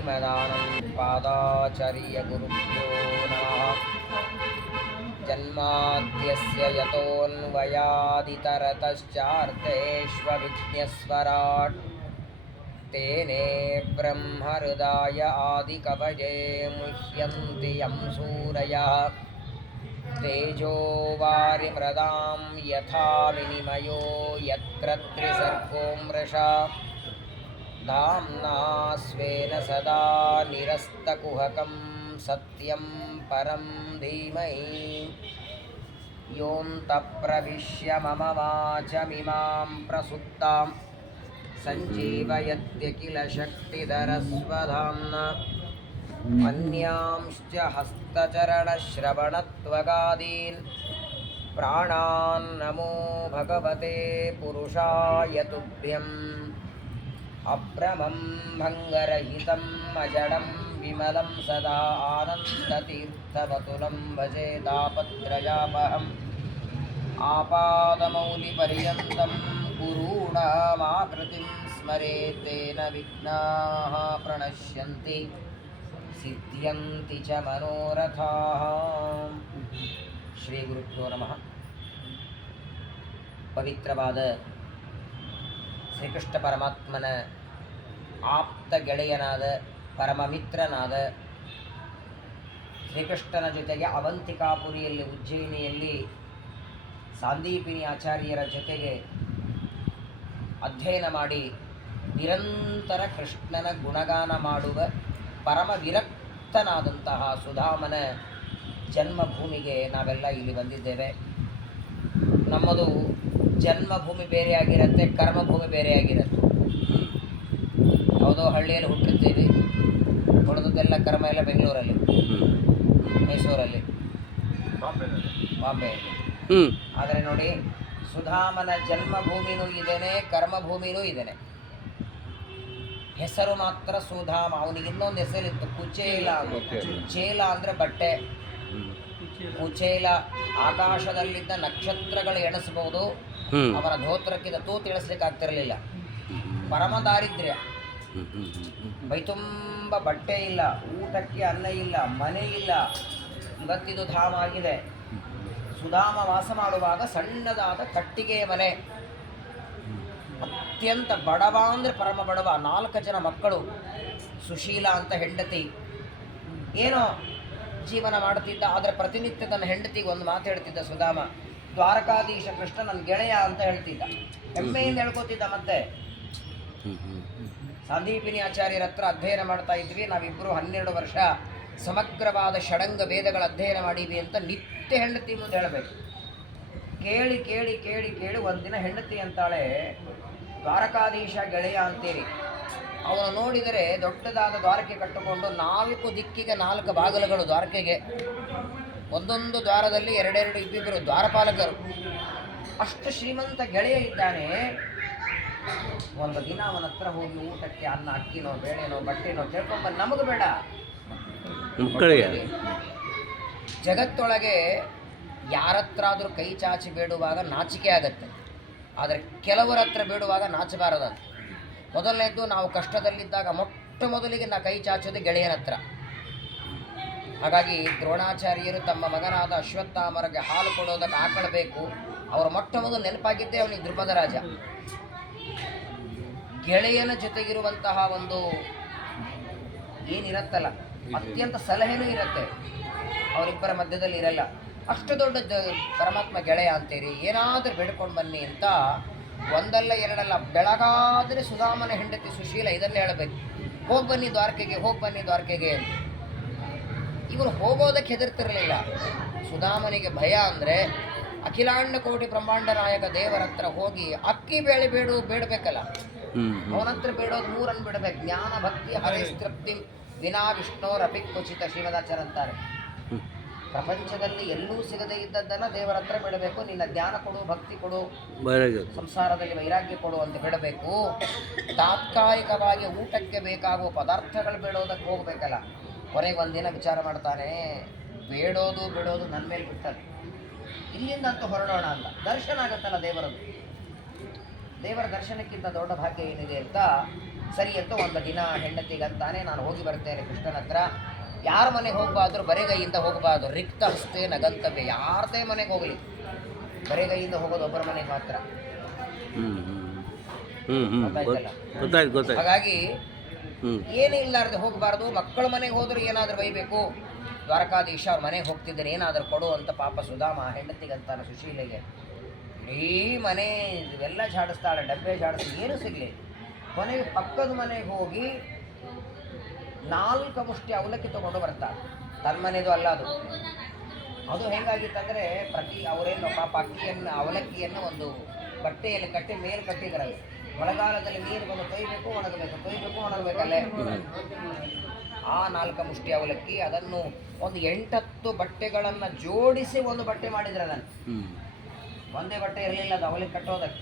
श्रीमदानन्दपादाचार्यगुरुभ्यो नमः। जन्माद्यस्य यतोऽन्वयादितरतश्चार्थेष्वभिज्ञस्वराट् तेने ब्रह्महृदाय आदिकवये मुह्यन्ति यं सूरयः। तेजो वारिमृदां यथा विनिमयो यत्र त्रिसर्गो मृषा धाम्ना स्वेन सदा निरस्तकुहकं सत्यं परं धीमहि। योऽन्तःप्रविश्य मम वाचमिमां प्रसुप्तां सञ्जीवयत्य किल शक्तिधरस्वधाम्ना। अन्यांश्च हस्तचरणश्रवणत्वगादीन् प्राणान् नमो भगवते पुरुषाय तुभ्यम्। अभ्रमं भङ्गरहितम् अजडं विमलं सदा आनन्दतीर्थवतुलं भजे तापत्रयापहम्। आपादमौलिपर्यन्तं गुरूणामाकृतिं स्मरेत् तेन विघ्नाः प्रणश्यन्ति सिद्ध्यन्ति च मनोरथाः। ಶ್ರೀ ಗುರುಭ್ಯೋ ನಮಃ. ಪವಿತ್ರವಾದ ಶ್ರೀಕೃಷ್ಣ ಪರಮಾತ್ಮನ ಆಪ್ತ ಗೆಳೆಯನಾದ ಪರಮಮಿತ್ರನಾದ ಶ್ರೀಕೃಷ್ಣನ ಜೊತೆಗೆ ಅವಂತಿಕಾಪುರಿಯಲ್ಲಿ ಉಜ್ಜಯಿನಿಯಲ್ಲಿ ಸಾಂದೀಪಿನಿ ಆಚಾರ್ಯರ ಜೊತೆಗೆ ಅಧ್ಯಯನ ಮಾಡಿ ನಿರಂತರ ಕೃಷ್ಣನ ಗುಣಗಾನ ಮಾಡುವ ಪರಮ ವಿರಕ್ತನಾದಂತಹ ಸುಧಾಮನ ಜನ್ಮಭೂಮಿಗೆ ನಾವೆಲ್ಲ ಇಲ್ಲಿ ಬಂದಿದ್ದೇವೆ. ನಮ್ಮದು ಜನ್ಮಭೂಮಿ ಬೇರೆಯಾಗಿರುತ್ತೆ, ಕರ್ಮಭೂಮಿ ಬೇರೆಯಾಗಿರುತ್ತೆ. ಯಾವುದೋ ಹಳ್ಳಿಯಲ್ಲಿ ಹುಟ್ಟಿರ್ತೀವಿ, ಉಳಿದದ್ದೆಲ್ಲ ಕರ್ಮ ಎಲ್ಲ ಬೆಂಗಳೂರಲ್ಲಿ, ಮೈಸೂರಲ್ಲಿ, ಬಾಂಬೆಯಲ್ಲಿ. ಆದರೆ ನೋಡಿ, ಸುಧಾಮನ ಜನ್ಮಭೂಮಿನೂ ಇದೇನೆ, ಕರ್ಮಭೂಮಿನೂ ಇದೇನೆ. ಹೆಸರು ಮಾತ್ರ ಸುಧಾಮ. ಅವನಿಗೆ ಇನ್ನೊಂದು ಹೆಸರಿತ್ತು, ಕುಚೇಲ. ಚೇಲ ಅಂದರೆ ಬಟ್ಟೆ, ಕುಚೇಲ. ಆಕಾಶದಲ್ಲಿದ್ದ ನಕ್ಷತ್ರಗಳು ಎಣಿಸಬಹುದು, ಅವನ ಧೋತ್ರಕ್ಕಿಂತ ತೂತು ಇಳಿಸ್ಲಿಕ್ಕೆ ಆಗ್ತಿರಲಿಲ್ಲ. ಪರಮ ದಾರಿದ್ರ್ಯ, ಮೈತುಂಬ ಬಟ್ಟೆ ಇಲ್ಲ, ಊಟಕ್ಕೆ ಅನ್ನ ಇಲ್ಲ, ಮನೆ ಇಲ್ಲ. ಇವತ್ತಿದು ಧಾಮ ಆಗಿದೆ. ಸುಧಾಮ ವಾಸ ಮಾಡುವಾಗ ಸಣ್ಣದಾದ ಕಟ್ಟಿಗೆಯ ಮನೆ, ಅತ್ಯಂತ ಬಡವ ಅಂದರೆ ಪರಮ ಬಡವ. 4 ಜನ ಮಕ್ಕಳು, ಸುಶೀಲ ಅಂತ ಹೆಂಡತಿ. ಏನೋ ಜೀವನ ಮಾಡುತ್ತಿದ್ದ. ಆದರೆ ಪ್ರತಿನಿತ್ಯ ತನ್ನ ಹೆಂಡತಿಗೆ ಒಂದು ಮಾತು ಹೇಳ್ತಿದ್ದ ಸುಧಾಮ. ದ್ವಾರಕಾಧೀಶ ಕೃಷ್ಣ ನನ್ನ ಗೆಳೆಯ ಅಂತ ಹೇಳ್ತಿದ್ದ, ಹೆಮ್ಮೆಯಿಂದ ಹೇಳ್ಕೊತಿದ್ದ. ಮತ್ತೆ ಸಾಂದೀಪಿನಿ ಆಚಾರ್ಯರ ಹತ್ರ ಅಧ್ಯಯನ ಮಾಡ್ತಾ ಇದ್ವಿ ನಾವಿಬ್ಬರು. 12 ವರ್ಷ ಸಮಗ್ರವಾದ ಷಡಂಗ ವೇದಗಳ ಅಧ್ಯಯನ ಮಾಡೀವಿ ಅಂತ ನಿತ್ಯ ಹೆಂಡತಿ ಮುಂದೆ ಹೇಳಬೇಕು. ಕೇಳಿ ಕೇಳಿ ಕೇಳಿ ಕೇಳಿ ಒಂದಿನ ಹೆಂಡತಿ ಅಂತಾಳೆ, ದ್ವಾರಕಾಧೀಶ ಗೆಳೆಯ ಅಂತೀರಿ. ಅವನು ನೋಡಿದರೆ ದೊಡ್ಡದಾದ ದ್ವಾರಕೆ ಕಟ್ಟಿಕೊಂಡು 4 ದಿಕ್ಕಿಗೆ 4 ಬಾಗಿಲುಗಳು ದ್ವಾರಕೆಗೆ. ಒಂದೊಂದು ದ್ವಾರದಲ್ಲಿ 2 ಇಬ್ಬಿಬ್ಬರು ದ್ವಾರಪಾಲಕರು. ಅಷ್ಟು ಶ್ರೀಮಂತ ಗೆಳೆಯ ಇದ್ದಾನೆ. ಒಂದು ದಿನ ಅವನ ಹತ್ರ ಹೋಗಿ ಊಟಕ್ಕೆ ಅನ್ನ, ಅಕ್ಕಿನೋ ಬೇಳೆನೋ ಬಟ್ಟೆನೋ ಕೇಳ್ಕೊಂಬಂದು, ನಮಗೆ ಬೇಡ, ಮಕ್ಕಳಿಗೆ. ಜಗತ್ತೊಳಗೆ ಯಾರತ್ರಾದರೂ ಕೈ ಚಾಚಿ ಬೇಡುವಾಗ ನಾಚಿಕೆ ಆಗತ್ತೆ, ಆದರೆ ಕೆಲವರ ಹತ್ರ ಬೇಡುವಾಗ ನಾಚಬಾರದಂತ. ಮೊದಲನೇದ್ದು, ನಾವು ಕಷ್ಟದಲ್ಲಿದ್ದಾಗ ಮೊಟ್ಟ ಮೊದಲಿಗೆ ಕೈ ಚಾಚೋದು ಗೆಳೆಯನ ಹತ್ರ. ಹಾಗಾಗಿ ದ್ರೋಣಾಚಾರ್ಯರು ತಮ್ಮ ಮಗನಾದ ಅಶ್ವತ್ಥಾಮರಿಗೆ ಹಾಲು ಕೊಡೋದಕ್ಕೆ ಆಕಳಬೇಕು. ಅವರ ಮೊಟ್ಟ ಮೊದಲು ನೆನಪಾಗಿದ್ದೇ ಅವನಿಗೆ ದ್ರುಪದ ರಾಜ. ಗೆಳೆಯನ ಜೊತೆಗಿರುವಂತಹ ಒಂದು ಏನಿರತ್ತಲ್ಲ, ಅತ್ಯಂತ ಸಲಹೆನೂ ಇರುತ್ತೆ, ಅವರಿಬ್ಬರ ಮಧ್ಯದಲ್ಲಿ ಇರಲ್ಲ. ಅಷ್ಟು ದೊಡ್ಡ ಪರಮಾತ್ಮ ಗೆಳೆಯ ಅಂತೀರಿ. ಏನಾದರೂ ಬೇಡ್ಕೊಂಡು ಬನ್ನಿ ಅಂತ ಒಂದಲ್ಲ ಎರಡಲ್ಲ, ಬೆಳಗಾದರೆ ಸುಧಾಮನ ಹೆಂಡತಿ ಸುಶೀಲ ಇದನ್ನೇ ಹೇಳಬೇಕು, ಹೋಗಿ ಬನ್ನಿ ದ್ವಾರಕೆಗೆ, ಹೋಗಿ ಬನ್ನಿ ದ್ವಾರಕೆಗೆ ಅಂತ. ಇವನು ಹೋಗೋದಕ್ಕೆ ಹೆದರ್ತಿರಲಿಲ್ಲ. ಸುಧಾಮನಿಗೆ ಭಯ ಅಂದರೆ ಅಖಿಲಾಂಡ ಕೋಟಿ ಬ್ರಹ್ಮಾಂಡ ನಾಯಕ ದೇವರ ಹತ್ರ ಹೋಗಿ ಅಕ್ಕಿ ಬೇಳೆ ಬೇಡಬೇಕಲ್ಲ, ಅವನ ಹತ್ರ ಬೇಡೋದು 3 ಬಿಡಬೇಕು. ಜ್ಞಾನ ಭಕ್ತಿ ಹರೇಸ್ತೃಪ್ತಿ ವಿನಾ ವಿಷ್ಣೋರಪಿ ಕ್ವಚಿತ ಶ್ರೀಮದಾಚಾರ್ಯ ಅಂತಾರೆ. ಪ್ರಪಂಚದಲ್ಲಿ ಎಲ್ಲೂ ಸಿಗದೇ ಇದ್ದದ್ದನ್ನು ದೇವರ ಹತ್ರ ಬಿಡಬೇಕು. ನಿನ್ನ ಜ್ಞಾನ ಕೊಡು, ಭಕ್ತಿ ಕೊಡು, ಸಂಸಾರದಲ್ಲಿ ವೈರಾಗ್ಯ ಕೊಡು ಅಂತ ಬಿಡಬೇಕು. ತಾತ್ಕಾಲಿಕವಾಗಿ ಊಟಕ್ಕೆ ಬೇಕಾಗುವ ಪದಾರ್ಥಗಳು ಬೇಡೋದಕ್ಕೆ ಹೋಗಬೇಕಲ್ಲ. ಕೊನೆಗೆ ಒಂದಿನ ವಿಚಾರ ಮಾಡ್ತಾನೆ, ಬೇಡೋದು ಬಿಡೋದು ನನ್ನ ಮೇಲೆ ಬಿಟ್ಟದ್ದು, ಇಲ್ಲಿಂದ ಅಂತೂ ಹೊರಡೋಣ ಅಂತ. ದರ್ಶನ ಆಗುತ್ತಲ್ಲ ದೇವರದ್ದು. ದೇವರ ದರ್ಶನಕ್ಕಿಂತ ದೊಡ್ಡ ಭಾಗ್ಯ ಏನಿದೆ ಅಂತ ಸರಿ ಅಂತ ಒಂದು ದಿನ ಹೆಂಡತಿಗಂತಾನೆ ನಾನು ಹೋಗಿ ಬರ್ತೇನೆ ಕೃಷ್ಣನ ಹತ್ರ. ಯಾರ ಮನೆಗೆ ಹೋಗಬಾರ್ದು, ಬರೆಗೈಯಿಂದ ಹೋಗಬಾರ್ದು, ರಿಕ್ತ ಹಸ್ತೆ ನಗಂತವ್ಯ. ಯಾರದೇ ಮನೆಗೆ ಹೋಗಲಿ, ಬರೆಗೈಯಿಂದ ಹೋಗೋದು ಒಬ್ಬರ ಮನೆಗೆ ಮಾತ್ರ. ಹಾಗಾಗಿ ಏನೇ ಇಲ್ಲಾರ್ದೆ ಹೋಗಬಾರ್ದು. ಮಕ್ಕಳ ಮನೆಗೆ ಹೋದ್ರೆ ಏನಾದರೂ ಬೈಬೇಕು. ದ್ವಾರಕಾಧೀಶ ಅವ್ರ ಮನೆಗೆ ಹೋಗ್ತಿದ್ದೇನೆ, ಏನಾದರೂ ಕೊಡು ಅಂತ ಪಾಪ ಸುಧಾಮ ಹೆಂಡತಿಗಂತಾನೆ ಸುಶೀಲೆಗೆ. ಇಡೀ ಮನೆ ಇವೆಲ್ಲ ಝಾಡಿಸ್ತಾಳೆ, ಡಬ್ಬೆ ಝಾಡಿಸಿ ಏನು ಸಿಗಲಿ. ಕೊನೆಗೆ ಪಕ್ಕದ ಮನೆಗೆ ಹೋಗಿ 4 ಮುಷ್ಟಿ ಅವಲಕ್ಕಿ ತೊಗೊಂಡು ಬರ್ತಾಳೆ. ತನ್ನ ಮನೆದು ಅಲ್ಲ ಅದು. ಅದು ಹೆಂಗಾಗಿತ್ತಂದರೆ ಅವರೇನು ಪಾಪ ಅಕ್ಕಿಯನ್ನು ಅವಲಕ್ಕಿಯನ್ನು ಒಂದು ಬಟ್ಟೆಯಲ್ಲಿ ಕಟ್ಟಿ ಮೇಲೆ ಕಟ್ಟಿದ್ರಲ್ಲಿ. ಮಳೆಗಾಲದಲ್ಲಿ ನೀರು ಬಂದು ತೊಯ್ಬೇಕು ಒಣಗಬೇಕಲ್ಲೇ. ಆ 4 ಮುಷ್ಟಿ ಅವಲಕ್ಕಿ ಅದನ್ನು ಒಂದು 8-10 ಬಟ್ಟೆಗಳನ್ನು ಜೋಡಿಸಿ ಒಂದು ಬಟ್ಟೆ ಮಾಡಿದ್ರಲ್ಲ. ಒಂದೇ ಬಟ್ಟೆ ಇರಲಿಲ್ಲ ಅದು ಅವಲಕ್ಕಿ ಕಟ್ಟೋದಕ್ಕೆ.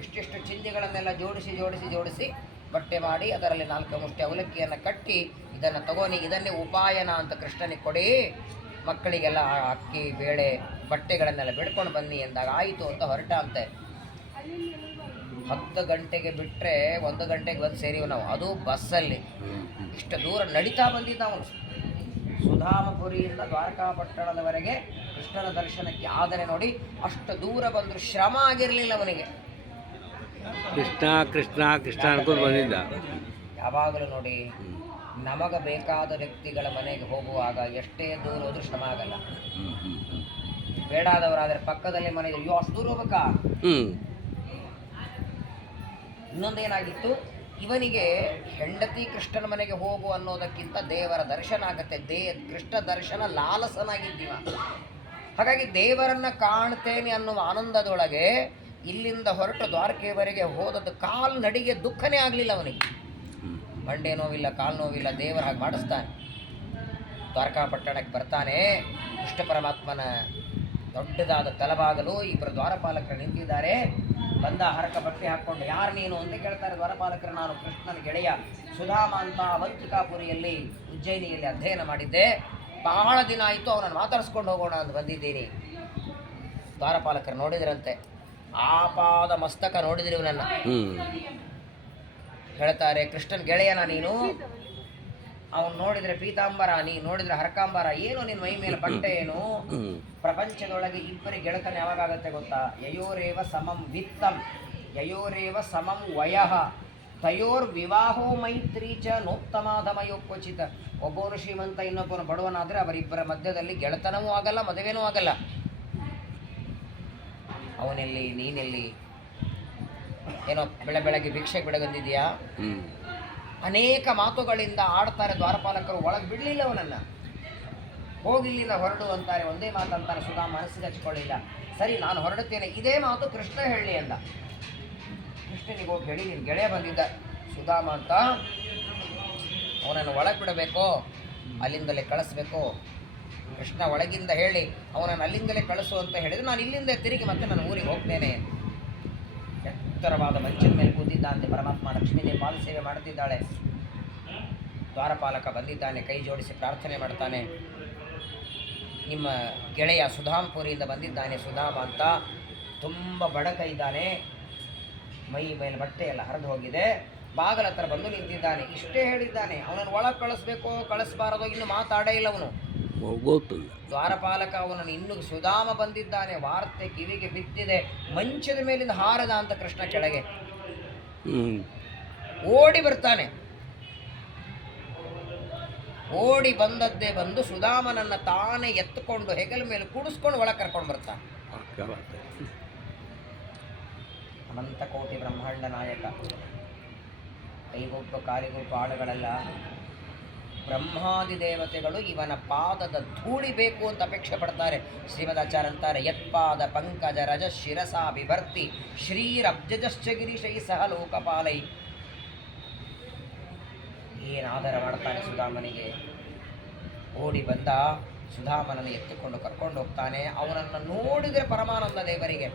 ಇಷ್ಟಿಷ್ಟು ಚಿಂದಿಗಳನ್ನೆಲ್ಲ ಜೋಡಿಸಿ ಬಟ್ಟೆ ಮಾಡಿ ಅದರಲ್ಲಿ 4 ಮುಷ್ಟಿ ಅವಲಕ್ಕಿಯನ್ನು ಕಟ್ಟಿ, ಇದನ್ನು ತಗೋನಿ, ಇದನ್ನೇ ಉಪಾಯನ ಅಂತ ಕೃಷ್ಣನಿಗೆ ಕೊಡಿ, ಮಕ್ಕಳಿಗೆಲ್ಲ ಅಕ್ಕಿ ಬೇಳೆ ಬಟ್ಟೆಗಳನ್ನೆಲ್ಲ ಬಿಡ್ಕೊಂಡು ಬನ್ನಿ ಎಂದಾಗ ಆಯಿತು ಅಂತ ಹೊರಟ ಅಂತೆ. 10 ಗಂಟೆಗೆ ಬಿಟ್ಟರೆ 1 ಗಂಟೆಗೆ ಬಂದು ಸೇರಿವು ನಾವು. ಅದು ಬಸ್ಸಲ್ಲಿ. ಇಷ್ಟು ದೂರ ನಡೀತಾ ಬಂದಿದ್ದ ಅವನು ಸುಧಾಮಪುರಿಯಿಂದ ದ್ವಾರಕಾಪಟ್ಟಣದವರೆಗೆ ಕೃಷ್ಣನ ದರ್ಶನಕ್ಕೆ. ಆದರೆ ನೋಡಿ, ಅಷ್ಟು ದೂರ ಬಂದರೂ ಶ್ರಮ ಆಗಿರಲಿಲ್ಲ ಅವನಿಗೆ. ಕೃಷ್ಣ ಅನ್ಕೊಂಡು ಬಂದಿದ್ದ. ಯಾವಾಗಲೂ ನೋಡಿ, ನಮಗೆ ಬೇಕಾದ ವ್ಯಕ್ತಿಗಳ ಮನೆಗೆ ಹೋಗುವಾಗ ಎಷ್ಟೇ ದೂರ ಹೋದ್ರೂ ಶ್ರಮ ಆಗಲ್ಲ. ಬೇಡಾದವರಾದರೆ ಪಕ್ಕದಲ್ಲಿ ಮನೆಗೆ ಅಯ್ಯೋ ಅಷ್ಟು ದೂರ ಹೋಗ್ಬೇಕಾ. ಇನ್ನೊಂದೇನಾಗಿತ್ತು, ಇವನಿಗೆ ಹೆಂಡತಿ ಕೃಷ್ಣನ ಮನೆಗೆ ಹೋಗು ಅನ್ನೋದಕ್ಕಿಂತ ದೇವರ ದರ್ಶನ ಆಗತ್ತೆ. ಕೃಷ್ಣ ದರ್ಶನ ಲಾಲಸನಾಗಿದ್ದೀವ. ಹಾಗಾಗಿ ದೇವರನ್ನ ಕಾಣ್ತೇನೆ ಅನ್ನುವ ಆನಂದದೊಳಗೆ ಇಲ್ಲಿಂದ ಹೊರಟು ದ್ವಾರಕೆಯವರೆಗೆ ಹೋದದ್ದು ಕಾಲು ನಡಿಗೆ ದುಃಖನೇ ಆಗಲಿಲ್ಲ ಅವನಿಗೆ. ಮಂಡೆ ನೋವಿಲ್ಲ, ಕಾಲು ನೋವಿಲ್ಲ. ದೇವರ ಹಾಗೆ ಮಾಡಿಸ್ತಾನೆ. ದ್ವಾರಕಾಪಟ್ಟಣಕ್ಕೆ ಬರ್ತಾನೆ. ಕೃಷ್ಣ ಪರಮಾತ್ಮನ ದೊಡ್ಡದಾದ ತಲಬಾಗಲು, ಇಬ್ಬರು ದ್ವಾರಪಾಲಕರು ನಿಂತಿದ್ದಾರೆ. ಬಂದ ಹರಕ ಬಟ್ಟೆ ಹಾಕ್ಕೊಂಡು, ಯಾರು ನೀನು ಅಂತ ಕೇಳ್ತಾರೆ ದ್ವಾರಪಾಲಕರು. ನಾನು ಕೃಷ್ಣನ ಗೆಳೆಯ ಸುಧಾಮ ಅಂತ ಅವಂತಿಕಾಪುರಿಯಲ್ಲಿ ಉಜ್ಜಯಿನಿಯಲ್ಲಿ ಅಧ್ಯಯನ ಮಾಡಿದ್ದೆ. ಬಹಳ ದಿನ ಆಯಿತು, ಅವನನ್ನು ಮಾತಾಡಿಸ್ಕೊಂಡು ಹೋಗೋಣ ಅಂತ ಬಂದಿದ್ದೀನಿ. ದ್ವಾರಪಾಲಕರು ನೋಡಿದ್ರಂತೆ. ಆಪಾದ ಮಸ್ತಕ ನೋಡಿದ್ರಿ ಇವನನ್ನು. ಹೇಳ್ತಾರೆ, ಕೃಷ್ಣನ್ ಗೆಳೆಯನ ನೀನು? ಅವನು ನೋಡಿದರೆ ಪೀತಾಂಬರ, ನೀನು ನೋಡಿದರೆ ಹರಕಾಂಬರ. ಏನು ನಿನ್ನ ಮೈ ಮೇಲೆ ಬಟ್ಟೆ ಏನು? ಪ್ರಪಂಚದೊಳಗೆ ಇಬ್ಬರಿಗೆ ಗೆಳೆತನ ಯಾವಾಗತ್ತೆ ಗೊತ್ತಾ? ಯಯೋರೇವ ಸಮಂ ವಿತ್ತಂ, ಯಯೋರೇವ ಸಮಂ ವಯಃ, ತಯೋರ್ ವಿವಾಹೋ ಮೈತ್ರಿ ಚ ನೋತ್ತಮಾಧಮಯೋ ಕ್ವಚಿತ. ಒಬ್ಬರು ಶ್ರೀಮಂತ, ಇನ್ನೊಬ್ಬನು ಬಡವನಾದರೆ ಅವರಿಬ್ಬರ ಮಧ್ಯದಲ್ಲಿ ಗೆಳೆತನವೂ ಆಗಲ್ಲ, ಮದುವೆನೂ ಆಗಲ್ಲ. ಅವನೆಲ್ಲಿ, ನೀನೆಲ್ಲಿ? ಏನೋ ಬೆಳಗ್ಗೆ ಭಿಕ್ಷೆಗೆ ಬೆಳಗಂದಿದೆಯಾ? ಅನೇಕ ಮಾತುಗಳಿಂದ ಆಡ್ತಾರೆ ದ್ವಾರಪಾಲಕರು. ಒಳಗೆ ಬಿಡಲಿಲ್ಲ ಅವನನ್ನು. ಹೋಗಿಲ್ಲಿಂದ ಹೊರಡು ಅಂತಾರೆ. ಒಂದೇ ಮಾತಂತಾರೆ. ಸುಧಾ ಮನಸ್ಸಿಗೆ ಹಚ್ಕೊಳ್ಳಿಲ್ಲ. ಸರಿ, ನಾನು ಹೊರಡುತ್ತೇನೆ, ಇದೇ ಮಾತು ಕೃಷ್ಣ ಹೇಳಿ ಅಂದ. ಕೃಷ್ಣನಿಗೆ ಹೋಗಿ ಹೇಳಿ, ನಿನ್ನ ಗೆಳೆಯ ಬಂದಿದ್ದ ಸುಧಾಮ ಅಂತ, ಅವನನ್ನು ಒಳಗೆ ಬಿಡಬೇಕು, ಅಲ್ಲಿಂದಲೇ ಕಳಿಸ್ಬೇಕು. ಕೃಷ್ಣ ಒಳಗಿಂದ ಹೇಳಿ ಅವನನ್ನು ಅಲ್ಲಿಂದಲೇ ಕಳಿಸು ಅಂತ ಹೇಳಿದರೆ ನಾನು ಇಲ್ಲಿಂದ ತಿರುಗಿ ಮತ್ತೆ ನನ್ನ ಊರಿಗೆ ಹೋಗ್ತೇನೆ. ಎತ್ತರವಾದ ಮಂಚದ ಮೇಲೆ ಕೂತಿದ್ದಂತೆ ಪರಮಾತ್ಮ. ಲಕ್ಷ್ಮೀದೇವಿ ಪಾದ ಸೇವೆ ಮಾಡುತ್ತಿದ್ದಾಳೆ. ದ್ವಾರಪಾಲಕ ಬಂದಿದ್ದಾನೆ, ಕೈ ಜೋಡಿಸಿ ಪ್ರಾರ್ಥನೆ ಮಾಡ್ತಾನೆ. ನಿಮ್ಮ ಗೆಳೆಯ ಸುಧಾಂಪುರಿಯಿಂದ ಬಂದಿದ್ದಾನೆ ಸುಧಾಮ ಅಂತ. ತುಂಬ ಬಡಕ ಇದ್ದಾನೆ, ಮೈ ಮೇಲೆ ಬಟ್ಟೆ ಎಲ್ಲ ಹರಿದು ಹೋಗಿದೆ. ಬಾಗಲ ಹತ್ರ ಬಂದು ನಿಂತಿದ್ದಾನೆ. ಇಷ್ಟೇ ಹೇಳಿದ್ದಾನೆ. ಅವನನ್ನು ಒಳಗೆ ಕಳಿಸ್ಬೇಕೋ ಕಳಿಸ್ಬಾರದೋ ಇನ್ನು ಮಾತಾಡೇ ಇಲ್ಲ ಅವನು. ದ್ವಾರಪಾಲಕ ಅವನನ್ನು ಇನ್ನು ಸುಧಾಮ ಬಂದಿದ್ದಾನೆ, ವಾರ್ತೆ ಕಿವಿಗೆ ಬಿದ್ದಿದೆ, ಮಂಚದ ಮೇಲಿಂದ ಹಾರದ ಅಂತ ಕೃಷ್ಣ ಕೆಳಗೆ ಓಡಿ ಬರ್ತಾನೆ. ಓಡಿ ಬಂದದ್ದೇ ಬಂದು ಸುಧಾಮನನ್ನು ತಾನೇ ಎತ್ತುಕೊಂಡು ಹೆಗಲ ಮೇಲೆ ಕೂಡಿಸ್ಕೊಂಡು ಒಳಗೆ ಕರ್ಕೊಂಡು ಬರ್ತಾನೆ. ಅನಂತ ಕೋಟಿ ಬ್ರಹ್ಮಾಂಡ ನಾಯಕ. ಕೈಗೊಬ್ಬ ಕಾಲಿಗೊಬ್ಬ ಆಳುಗಳೆಲ್ಲ ಬ್ರಹ್ಮಾದಿ ದೇವತೆಗಳು ಇವನ ಪಾದದ ಧೂಳಿ ಬೇಕು ಅಂತ ಅಪೇಕ್ಷೆ ಪಡ್ತಾರೆ. ಶ್ರೀಮದಾಚಾರ್ಯ ಅಂತಾರೆ, ಯತ್ಪಾದ ಪಂಕಜ ರಜ ಶಿರಸಾ ಬಿಭರ್ತಿ ಶ್ರೀರಬ್ಜಶ್ಚ ಗಿರೀಶೈ ಸಹ ಲೋಕಪಾಲೈ. ಏನಾದರ ಮಾಡ್ತಾನೆ ಸುಧಾಮನಿಗೆ. ಓಡಿ ಬಂದ ಸುಧಾಮನನ್ನು ಎತ್ತಿಕೊಂಡು ಕರ್ಕೊಂಡು ಹೋಗ್ತಾನೆ. ಅವನನ್ನು ನೋಡಿದರೆ ಪರಮಾನಂದ ದೇವರಿಗೆ.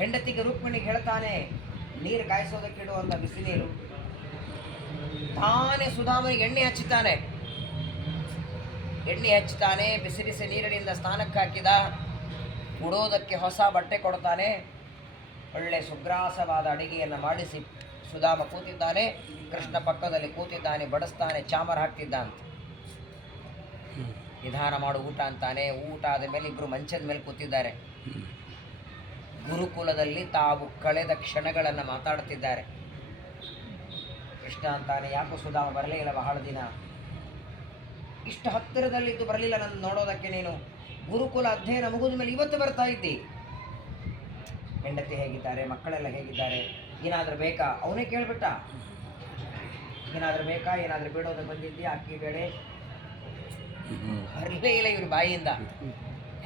ಹೆಂಡತಿಗೆ ರುಕ್ಮಿಣಿಗೆ ಹೇಳ್ತಾನೆ, ನೀರು ಕಾಯಿಸೋದಕ್ಕಿಡುವಂಥ ಬಿಸಿ ನೀರು. ತಾನೇ ಸುಧಾಮನಿಗೆ ಎಣ್ಣೆ ಹಚ್ಚುತ್ತಾನೆ. ಬಿಸಿ ಬಿಸಿ ನೀರಿನಿಂದ ಸ್ನಾನಕ್ಕೆ ಹಾಕಿದ. ಉಡೋದಕ್ಕೆ ಹೊಸ ಬಟ್ಟೆ ಕೊಡ್ತಾನೆ. ಒಳ್ಳೆ ಸುಗ್ರಾಸವಾದ ಅಡಿಗೆಯನ್ನು ಮಾಡಿಸಿ ಸುಧಾಮ ಕೂತಿದ್ದಾನೆ, ಕೃಷ್ಣ ಪಕ್ಕದಲ್ಲಿ ಕೂತಿದ್ದಾನೆ, ಬಡಿಸ್ತಾನೆ, ಚಾಮರ ಹಾಕ್ತಿದ್ದ ಅಂತ. ನಿಧಾನ ಮಾಡು ಊಟ ಅಂತಾನೆ. ಊಟ ಆದ ಮೇಲೆ ಇಬ್ಬರು ಮಂಚದ ಮೇಲೆ ಕೂತಿದ್ದಾರೆ. ಗುರುಕುಲದಲ್ಲಿ ತಾವು ಕಳೆದ ಕ್ಷಣಗಳನ್ನು ಮಾತಾಡ್ತಿದ್ದಾರೆ. ಕೃಷ್ಣ ಅಂತಾನೆ, ಯಾಕೋ ಸುಧಾಮ ಬರಲೇ ಇಲ್ಲ ಬಹಳ ದಿನ, ಇಷ್ಟು ಹತ್ತಿರದಲ್ಲಿದ್ದು ಬರಲಿಲ್ಲ ನನ್ನ ನೋಡೋದಕ್ಕೆ ನೀನು, ಗುರುಕುಲ ಅಧ್ಯಯನ ಮುಗಿದ ಮೇಲೆ ಇವತ್ತು ಬರ್ತಾ ಇದ್ದಿ. ಹೆಂಡತಿ ಹೇಗಿದ್ದಾರೆ, ಮಕ್ಕಳೆಲ್ಲ ಹೇಗಿದ್ದಾರೆ, ಏನಾದರೂ ಬೇಕಾ? ಅವನೇ ಕೇಳ್ಬಿಟ್ಟ, ಏನಾದರೂ ಬೇಕಾ, ಏನಾದರೂ ಬಿಡೋದಕ್ಕೆ ಬಂದಿದ್ದಿ, ಅಕ್ಕಿ ಬೇಳೆ ಬರಲೇ ಇಲ್ಲ ಇವ್ರ ಬಾಯಿಯಿಂದ.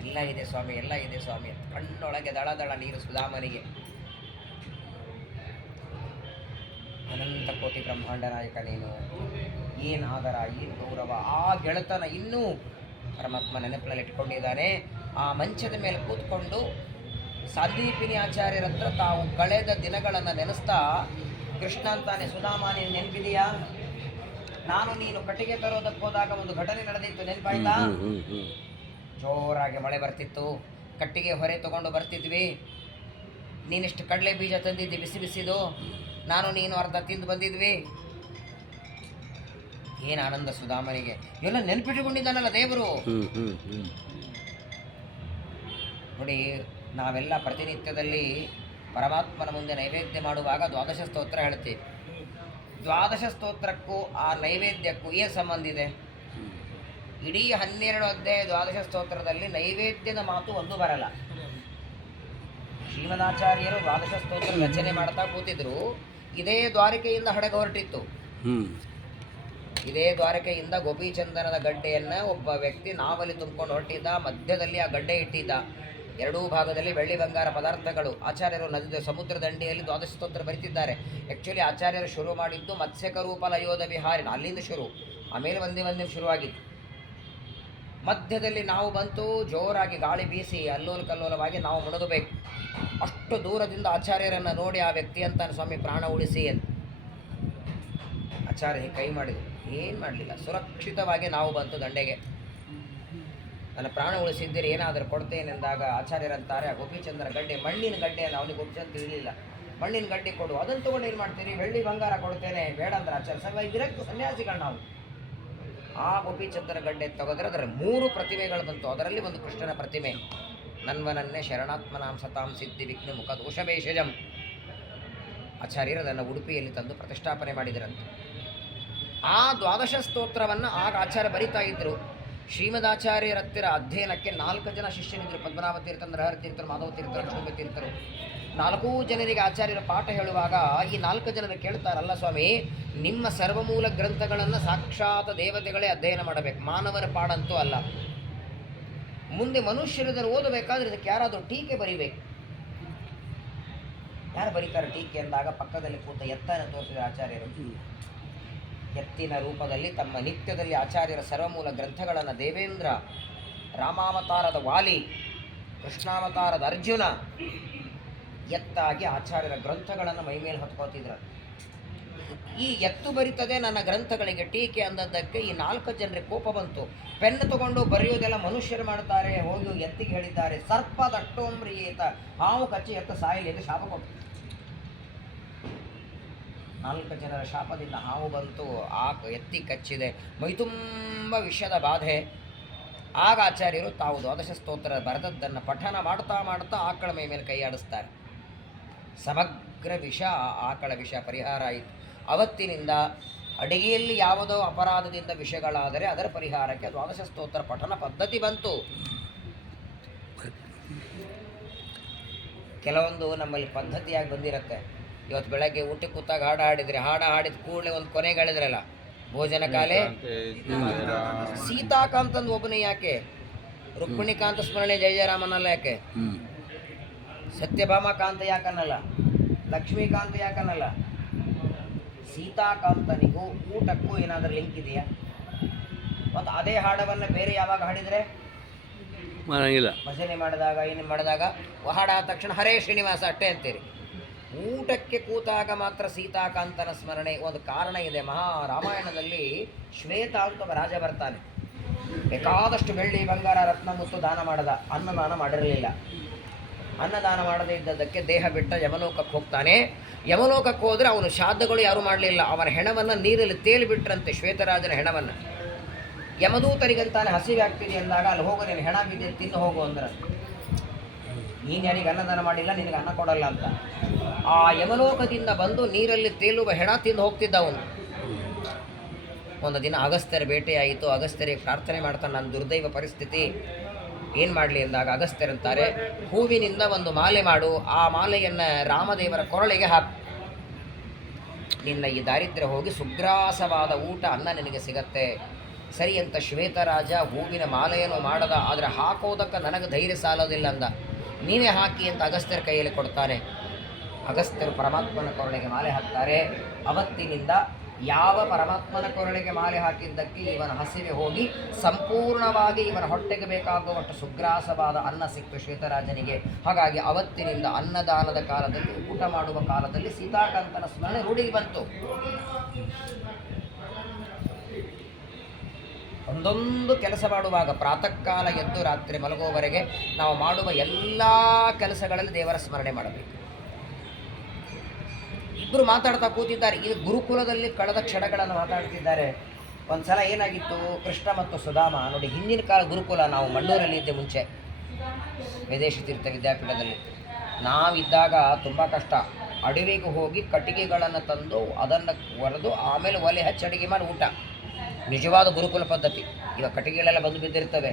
ಎಲ್ಲ ಇದೆ ಸ್ವಾಮಿ, ಎಲ್ಲ ಇದೆ ಸ್ವಾಮಿ. ಕಣ್ಣೊಳಗೆ ದಳ ದಳ ನೀರು ಸುಧಾಮನಿಗೆ. ಅನಂತ ಕೋಟಿ ಬ್ರಹ್ಮಾಂಡ ನಾಯಕ ನೀನು, ಏನು ಆದರ, ಏನು ಗೌರವ. ಆ ಗೆಳತನ ಇನ್ನೂ ಪರಮಾತ್ಮ ನೆನಪಿನಲ್ಲಿ ಇಟ್ಕೊಂಡಿದ್ದಾನೆ. ಆ ಮಂಚದ ಮೇಲೆ ಕೂತ್ಕೊಂಡು ಸಾಂದೀಪಿನಿ ಆಚಾರ್ಯರ ಹತ್ರ ತಾವು ಕಳೆದ ದಿನಗಳನ್ನು ನೆನೆಸ್ತಾ ಕೃಷ್ಣ ಅಂತಾನೆ, ಸುಧಾಮ ನೀನು ನೆನಪಿದೆಯಾ, ನಾನು ನೀನು ಕಟ್ಟಿಗೆ ತರೋದಕ್ಕೆ ಹೋದಾಗ ಒಂದು ಘಟನೆ ನಡೆದಿತ್ತು, ನೆನಪಾಯ್ತಾ? ಜೋರಾಗಿ ಮಳೆ ಬರ್ತಿತ್ತು, ಕಟ್ಟಿಗೆ ಹೊರೆ ತಗೊಂಡು ಬರ್ತಿದ್ವಿ, ನೀನಿಷ್ಟು ಕಡಲೆ ಬೀಜ ತಂದಿದ್ದಿ ಬಿಸಿ ಬಿಸಿದು, ನಾನು ನೀನು ಅರ್ಧ ತಿಂದು ಬಂದಿದ್ವಿ. ಏನು ಆನಂದ ಸುಧಾಮನಿಗೆ, ಎಲ್ಲ ನೆನಪಿಟ್ಟುಕೊಂಡಿದ್ದಾನಲ್ಲ ದೇವರು. ನೋಡಿ, ನಾವೆಲ್ಲ ಪ್ರತಿನಿತ್ಯದಲ್ಲಿ ಪರಮಾತ್ಮನ ಮುಂದೆ ನೈವೇದ್ಯ ಮಾಡುವಾಗ ದ್ವಾದಶ ಸ್ತೋತ್ರ ಹೇಳ್ತೀವಿ. ದ್ವಾದಶ ಸ್ತೋತ್ರಕ್ಕೂ ಆ ನೈವೇದ್ಯಕ್ಕೂ ಏನು ಸಂಬಂಧ ಇದೆ? ಇಡೀ 12 ಅಧ್ಯಾಯ ದ್ವಾದಶ ಸ್ತೋತ್ರದಲ್ಲಿ ನೈವೇದ್ಯದ ಮಾತು ಒಂದು ಬರಲ್ಲ. ಶ್ರೀಮದಾಚಾರ್ಯರು ದ್ವಾದಶ ಸ್ತೋತ್ರ ರಚನೆ ಮಾಡ್ತಾ ಕೂತಿದ್ರು. ಇದೇ ದ್ವಾರಕೆಯಿಂದ ಹಡಗ ಹೊರಟಿತ್ತು. ಇದೇ ದ್ವಾರಕೆಯಿಂದ ಗೋಪಿಚಂದನದ ಗಡ್ಡೆಯನ್ನು ಒಬ್ಬ ವ್ಯಕ್ತಿ ನಾವಲ್ಲಿ ತುಂಬಿಕೊಂಡು ಹೊರಟಿದ್ದ. ಮಧ್ಯದಲ್ಲಿ ಆ ಗಡ್ಡೆ ಇಟ್ಟಿದ್ದ. ಎರಡೂ ಭಾಗದಲ್ಲಿ ಬೆಳ್ಳಿ ಬಂಗಾರ ಪದಾರ್ಥಗಳು. ಆಚಾರ್ಯರು ನದಿ ಸಮುದ್ರ ದಂಡೆಯಲ್ಲಿ ದ್ವಾದಶ ಸ್ತೋತ್ರ ಬರೀತಿದ್ದಾರೆ. ಆ್ಯಕ್ಚುಲಿ ಆಚಾರ್ಯರು ಶುರು ಮಾಡಿದ್ದು ಮತ್ಸ್ಯಕರೂಪ ಲಯೋಧ ವಿಹಾರಿನ, ಅಲ್ಲಿಂದ ಶುರು. ಆಮೇಲೆ ಒಂದೇ ಶುರುವಾಗಿತ್ತು. ಮಧ್ಯದಲ್ಲಿ ನಾವು ಬಂತು, ಜೋರಾಗಿ ಗಾಳಿ ಬೀಸಿ ಅಲ್ಲೋಲ ಕಲ್ಲೋಲವಾಗಿ ನಾವು ಮುಳುಗಬೇಕು. ಅಷ್ಟು ದೂರದಿಂದ ಆಚಾರ್ಯರನ್ನು ನೋಡಿ ಆ ವ್ಯಕ್ತಿ ಅಂತಾನೆ, ಸ್ವಾಮಿ ಪ್ರಾಣ ಉಳಿಸಿ ಅಂತ. ಆಚಾರ್ಯ ಕೈ ಮಾಡಿದ್ರು, ಏನು ಮಾಡಲಿಲ್ಲ, ಸುರಕ್ಷಿತವಾಗಿ ನಾವು ಬಂತು ದಂಡೆಗೆ. ನನ್ನ ಪ್ರಾಣ ಉಳಿಸಿದ್ದೀರಿ, ಏನಾದರೂ ಕೊಡ್ತೇನೆ ಎಂದಾಗ ಆಚಾರ್ಯರಂತಾರೆ, ಆ ಗೋಪಿಚಂದ್ರ ಗಡ್ಡೆ ಮಣ್ಣಿನ ಗಡ್ಡೆ ಅಲ್ಲ, ಅವನಿಗೆ ಗೋಪಿಚಂದ್ರ ತಿಳಿಲಿಲ್ಲ. ಮಣ್ಣಿನ ಗಡ್ಡೆ ಕೊಡು, ಅದನ್ನು ತೊಗೊಂಡು ಏನು ಮಾಡ್ತೀರಿ, ಬೆಳ್ಳಿ ಬಂಗಾರ ಕೊಡ್ತೇನೆ, ಬೇಡ ಅಂದ್ರೆ ಆಚಾರ್ಯ ಸಲುವಾಗಿ ವಿರಕ್ತ ಸನ್ಯಾಸಿಗಳು ನಾವು. ಆ ಗೋಪಿಚಂದ್ರ ಗಡ್ಡೆ ತೆಗೆದ್ರೆ ಅದರ 3 ಪ್ರತಿಮೆಗಳು ಬಂತು. ಅದರಲ್ಲಿ ಒಂದು ಕೃಷ್ಣನ ಪ್ರತಿಮೆ, ನನ್ವನನ್ನೇ ಶರಣಾತ್ಮನಾಂ ಸತಾಂ ಸಿದ್ಧಿ ವಿಘ್ನ ಮುಖ ದೋಷಭೇಷಜಂ. ಆಚಾರ್ಯರು ಅದನ್ನು ಉಡುಪಿಯಲ್ಲಿ ತಂದು ಪ್ರತಿಷ್ಠಾಪನೆ ಮಾಡಿದರಂತೆ. ಆ ದ್ವಾದಶ ಸ್ತೋತ್ರವನ್ನು ಆಗ ಆಚಾರ್ಯ ಬರಿತಾ ಇದ್ದರು. ಶ್ರೀಮದಾಚಾರ್ಯರ ಹತ್ತಿರ ಅಧ್ಯಯನಕ್ಕೆ 4 ಜನ ಶಿಷ್ಯನಿದ್ದರು. ಪದ್ಮನಾಭ ತೀರ್ಥರು, ನರಹರಿ ತೀರ್ಥರು, ಮಾಧವ ತೀರ್ಥರು, ಲಕ್ಷ್ಮೀ ತೀರ್ಥರು. 4 ಜನರಿಗೆ ಆಚಾರ್ಯರು ಪಾಠ ಹೇಳುವಾಗ ಈ 4 ಜನರು ಕೇಳ್ತಾರಲ್ಲ, ಸ್ವಾಮಿ ನಿಮ್ಮ ಸರ್ವಮೂಲ ಗ್ರಂಥಗಳನ್ನು ಸಾಕ್ಷಾತ್ ದೇವತೆಗಳೇ ಅಧ್ಯಯನ ಮಾಡಬೇಕು, ಮಾನವರ ಪಾಡಂತೂ ಅಲ್ಲ. ಮುಂದೆ ಮನುಷ್ಯರಿದನ್ನು ಓದಬೇಕಾದ್ರೆ ಇದಕ್ಕೆ ಯಾರಾದರೂ ಟೀಕೆ ಬರೀಬೇಕು. ಯಾರು ಬರೀತಾರೆ ಟೀಕೆ ಅಂದಾಗ ಪಕ್ಕದಲ್ಲಿ ಕೂತ ಎತ್ತನ್ನು ತೋರಿಸಿದ ಆಚಾರ್ಯರು. ಎತ್ತಿನ ರೂಪದಲ್ಲಿ ತಮ್ಮ ನಿತ್ಯದಲ್ಲಿ ಆಚಾರ್ಯರ ಸರ್ವಮೂಲ ಗ್ರಂಥಗಳನ್ನು ದೇವೇಂದ್ರ, ರಾಮಾವತಾರದ ವಾಲಿ, ಕೃಷ್ಣಾವತಾರದ ಅರ್ಜುನ ಎತ್ತಾಗಿ ಆಚಾರ್ಯರ ಗ್ರಂಥಗಳನ್ನು ಮೈಮೇಲೆ ಹೊತ್ಕೋತಿದ್ರು. ಈ ಎತ್ತು ಬರಿತದೆ ನನ್ನ ಗ್ರಂಥಗಳಿಗೆ ಟೀಕೆ ಅಂದದ್ದಕ್ಕೆ ಈ 4 ಜನರಿಗೆ ಕೋಪ ಬಂತು. ಪೆನ್ ತಗೊಂಡು ಬರೆಯೋದೆಲ್ಲ ಮನುಷ್ಯರು ಮಾಡ್ತಾರೆ, ಹೋಗಿ ಎತ್ತಿಗೆ ಹೇಳಿದ್ದಾರೆ, ಸರ್ಪ ದಟ್ಟೋಮ್ರಿಯೇತ, ಹಾವು ಕಚ್ಚಿ ಎತ್ತ ಸಾಯಲಿ ಎಂದು ಶಾಪ ಕೊಟ್ಟು. 4 ಜನರ ಶಾಪದಿಂದ ಹಾವು ಬಂತು, ಆ ಎತ್ತಿ ಕಚ್ಚಿದೆ, ಮೈತುಂಬ ವಿಷದ ಬಾಧೆ. ಆಗ ಆಚಾರ್ಯರು ತಾವು ದ್ವಾದಶ ಸ್ತೋತ್ರ ಬರೆದದ್ದನ್ನು ಪಠನ ಮಾಡ್ತಾ ಮಾಡ್ತಾ ಆಕಳ ಮೈ ಮೇಲೆ ಕೈ ಆಡಿಸ್ತಾರೆ. ಸಮಗ್ರ ವಿಷ, ಆಕಳ ವಿಷ ಪರಿಹಾರ ಆಯಿತು. ಅವತ್ತಿನಿಂದ ಅಡಿಗೆಯಲ್ಲಿ ಯಾವುದೋ ಅಪರಾಧದಿಂದ ವಿಷಗಳಾದರೆ ಅದರ ಪರಿಹಾರಕ್ಕೆ ದ್ವಾದಶ ಸ್ತೋತ್ರ ಪಠನ ಪದ್ಧತಿ ಬಂತು. ಕೆಲವೊಂದು ನಮ್ಮಲ್ಲಿ ಪದ್ಧತಿಯಾಗಿ ಬಂದಿರುತ್ತೆ. ಇವತ್ತು ಬೆಳಗ್ಗೆ ಊಟಕ್ಕೆ ಕೂತಾಗ ಹಾಡು ಹಾಡಿದರೆ, ಹಾಡು ಹಾಡಿದ ಕೂಡಲೇ ಒಂದು ಕೊನೆಗೆ ಹೇಳಿದ್ರಲ್ಲ, ಭೋಜನ ಕಾಲೇ ಸೀತಾಕಾಂತಂದು ಒಬ್ಬನೇ ಯಾಕೆ, ರುಕ್ಮಿಣಿಕಾಂತ ಸ್ಮರಣೆ ಜಯ ಜಯರಾಮನಲ್ಲ ಯಾಕೆ, ಸತ್ಯಭಾಮಕಾಂತ ಯಾಕನ್ನಲ್ಲ, ಲಕ್ಷ್ಮೀಕಾಂತ ಯಾಕನ್ನಲ್ಲ, ಸೀತಾಕಾಂತನಿಗೂ ಊಟಕ್ಕೂ ಏನಾದರೂ ಲಿಂಕ್ ಇದೆಯಾ? ಮತ್ತು ಅದೇ ಹಾಡವನ್ನು ಬೇರೆ ಯಾವಾಗ ಹಾಡಿದರೆ ಭಜನೆ ಮಾಡಿದಾಗ ಏನು ಮಾಡಿದಾಗ ಹಾಡಾದ ತಕ್ಷಣ ಹರೇ ಶ್ರೀನಿವಾಸ ಅಟ್ಟೆ ಅಂತೀರಿ. ಊಟಕ್ಕೆ ಕೂತಾಗ ಮಾತ್ರ ಸೀತಾಕಾಂತನ ಸ್ಮರಣೆ. ಒಂದು ಕಾರಣ ಇದೆ. ರಾಮಾಯಣದಲ್ಲಿ ಶ್ವೇತ ಅಂತ ಒಬ್ಬ ರಾಜ ಬರ್ತಾನೆ. ಬೇಕಾದಷ್ಟು ಬೆಳ್ಳಿ ಬಂಗಾರ ರತ್ನ ಮುತ್ತು ದಾನ ಮಾಡದ, ಅನ್ನದಾನ ಮಾಡಿರಲಿಲ್ಲ. ಅನ್ನದಾನ ಮಾಡದೇ ಇದ್ದದ್ದಕ್ಕೆ ದೇಹ ಬಿಟ್ಟ ಯಮಲೋಕಕ್ಕೆ ಹೋಗ್ತಾನೆ. ಯಮಲೋಕಕ್ಕೆ ಹೋದರೆ ಅವನು ಶ್ರಾದ್ದಗಳು ಯಾರೂ ಮಾಡಲಿಲ್ಲ. ಅವನ ಹೆಣವನ್ನು ನೀರಲ್ಲಿ ತೇಲಿ ಬಿಟ್ರಂತೆ, ಶ್ವೇತರಾಜನ ಹೆಣವನ್ನು. ಯಮದೂತರಿಗಂತಾನೆ ಹಸಿವೆ ಆಗ್ತಿದೆ ಅಂದಾಗ ಅಲ್ಲಿ ಹೋಗೋ ನೀನು ಹೆಣ ಬಿದ್ದೆ ತಿನ್ನು ಹೋಗು ಅಂದ್ರೆ, ನೀನು ಯಾರಿಗೆ ಅನ್ನದಾನ ಮಾಡಿಲ್ಲ ನಿನಗೆ ಅನ್ನ ಕೊಡಲ್ಲ ಅಂತ. ಆ ಯಮಲೋಕದಿಂದ ಬಂದು ನೀರಲ್ಲಿ ತೇಲುವ ಹೆಣ ತಿಂದು ಹೋಗ್ತಿದ್ದ ಅವನು. ಒಂದು ದಿನ ಅಗಸ್ತ್ಯರ ಬೇಟೆಯಾಯಿತು. ಅಗಸ್ತ್ಯರಿಗೆ ಪ್ರಾರ್ಥನೆ ಮಾಡ್ತಾನೆ, ನನ್ನ ದುರ್ದೈವ ಪರಿಸ್ಥಿತಿ ಏನು ಮಾಡಲಿ ಅಂದಾಗ ಅಗಸ್ತ್ಯರಂತಾರೆ, ಹೂವಿನಿಂದ ಒಂದು ಮಾಲೆ ಮಾಡು, ಆ ಮಾಲೆಯನ್ನು ರಾಮದೇವರ ಕೊರಳಿಗೆ ಹಾಕು, ನಿನ್ನ ಈ ದಾರಿದ್ರ್ಯ ಹೋಗಿ ಸುಗ್ರಾಸವಾದ ಊಟ ಅನ್ನ ನಿನಗೆ ಸಿಗತ್ತೆ. ಸರಿ ಅಂತ ಶ್ವೇತರಾಜ ಹೂವಿನ ಮಾಲೆಯನ್ನು ಮಾಡದ, ಆದರೆ ಹಾಕೋದಕ್ಕೆ ನನಗೆ ಧೈರ್ಯ ಸಾಲೋದಿಲ್ಲ ಅಂದ. ನೀವೇ ಹಾಕಿ ಅಂತ ಅಗಸ್ತ್ಯರ ಕೈಯಲ್ಲಿ ಕೊಡ್ತಾನೆ. ಅಗಸ್ತ್ಯರು ಪರಮಾತ್ಮನ ಕೊರಳಿಗೆ ಮಾಲೆ ಹಾಕ್ತಾರೆ. ಅವತ್ತಿನಿಂದ ಯಾವ ಪರಮಾತ್ಮನ ಕೊರಳಿಗೆ ಮಾಲೆ ಹಾಕಿದ್ದಕ್ಕೆ ಇವನ ಹಸಿವೆ ಹೋಗಿ ಸಂಪೂರ್ಣವಾಗಿ ಇವನ ಹೊಟ್ಟೆಗೆ ಬೇಕಾಗುವಷ್ಟು ಸುಗ್ರಾಸವಾದ ಅನ್ನ ಸಿಕ್ತು ಶ್ವೇತರಾಜನಿಗೆ. ಹಾಗಾಗಿ ಅವತ್ತಿನಿಂದ ಅನ್ನದಾನದ ಕಾಲದಲ್ಲಿ, ಊಟ ಮಾಡುವ ಕಾಲದಲ್ಲಿ ಸೀತಾಕಾಂತನ ಸ್ಮರಣೆ ರೂಢಿಗೆ ಬಂತು. ಒಂದೊಂದು ಕೆಲಸ ಮಾಡುವಾಗ ಪ್ರಾತಃ ಕಾಲ ಎದ್ದು ರಾತ್ರಿ ಮಲಗುವವರೆಗೆ ನಾವು ಮಾಡುವ ಎಲ್ಲ ಕೆಲಸಗಳಲ್ಲಿ ದೇವರ ಸ್ಮರಣೆ ಮಾಡಬೇಕು. ಇಬ್ಬರು ಮಾತಾಡ್ತಾ ಕೂತಿದ್ದಾರೆ. ಇದು ಗುರುಕುಲದಲ್ಲಿ ಕಳೆದ ಕ್ಷಣಗಳನ್ನು ಮಾತಾಡ್ತಿದ್ದಾರೆ. ಒಂದು ಸಲ ಏನಾಗಿತ್ತು, ಕೃಷ್ಣ ಮತ್ತು ಸುಧಾಮ ನೋಡಿ, ಹಿಂದಿನ ಕಾಲ ಗುರುಕುಲ, ನಾವು ಮಂಡೂರಲ್ಲಿ ಇದ್ದೆ ಮುಂಚೆ ವೇದೇಶ ತೀರ್ಥ ವಿದ್ಯಾಪೀಠದಲ್ಲಿ. ನಾವಿದ್ದಾಗ ತುಂಬ ಕಷ್ಟ. ಅಡವಿಗೆ ಹೋಗಿ ಕಟ್ಟಿಗೆಗಳನ್ನು ತಂದು ಅದನ್ನು ಒರೆದು ಆಮೇಲೆ ಒಲೆ ಹಚ್ಚಿ ಅಡುಗೆ ಮಾಡಿ ಊಟ, ನಿಜವಾದ ಗುರುಕುಲ ಪದ್ಧತಿ. ಇವಾಗ ಕಟ್ಟಿಗೆಗಳೆಲ್ಲ ಬಂದು ಬಿದ್ದಿರ್ತವೆ.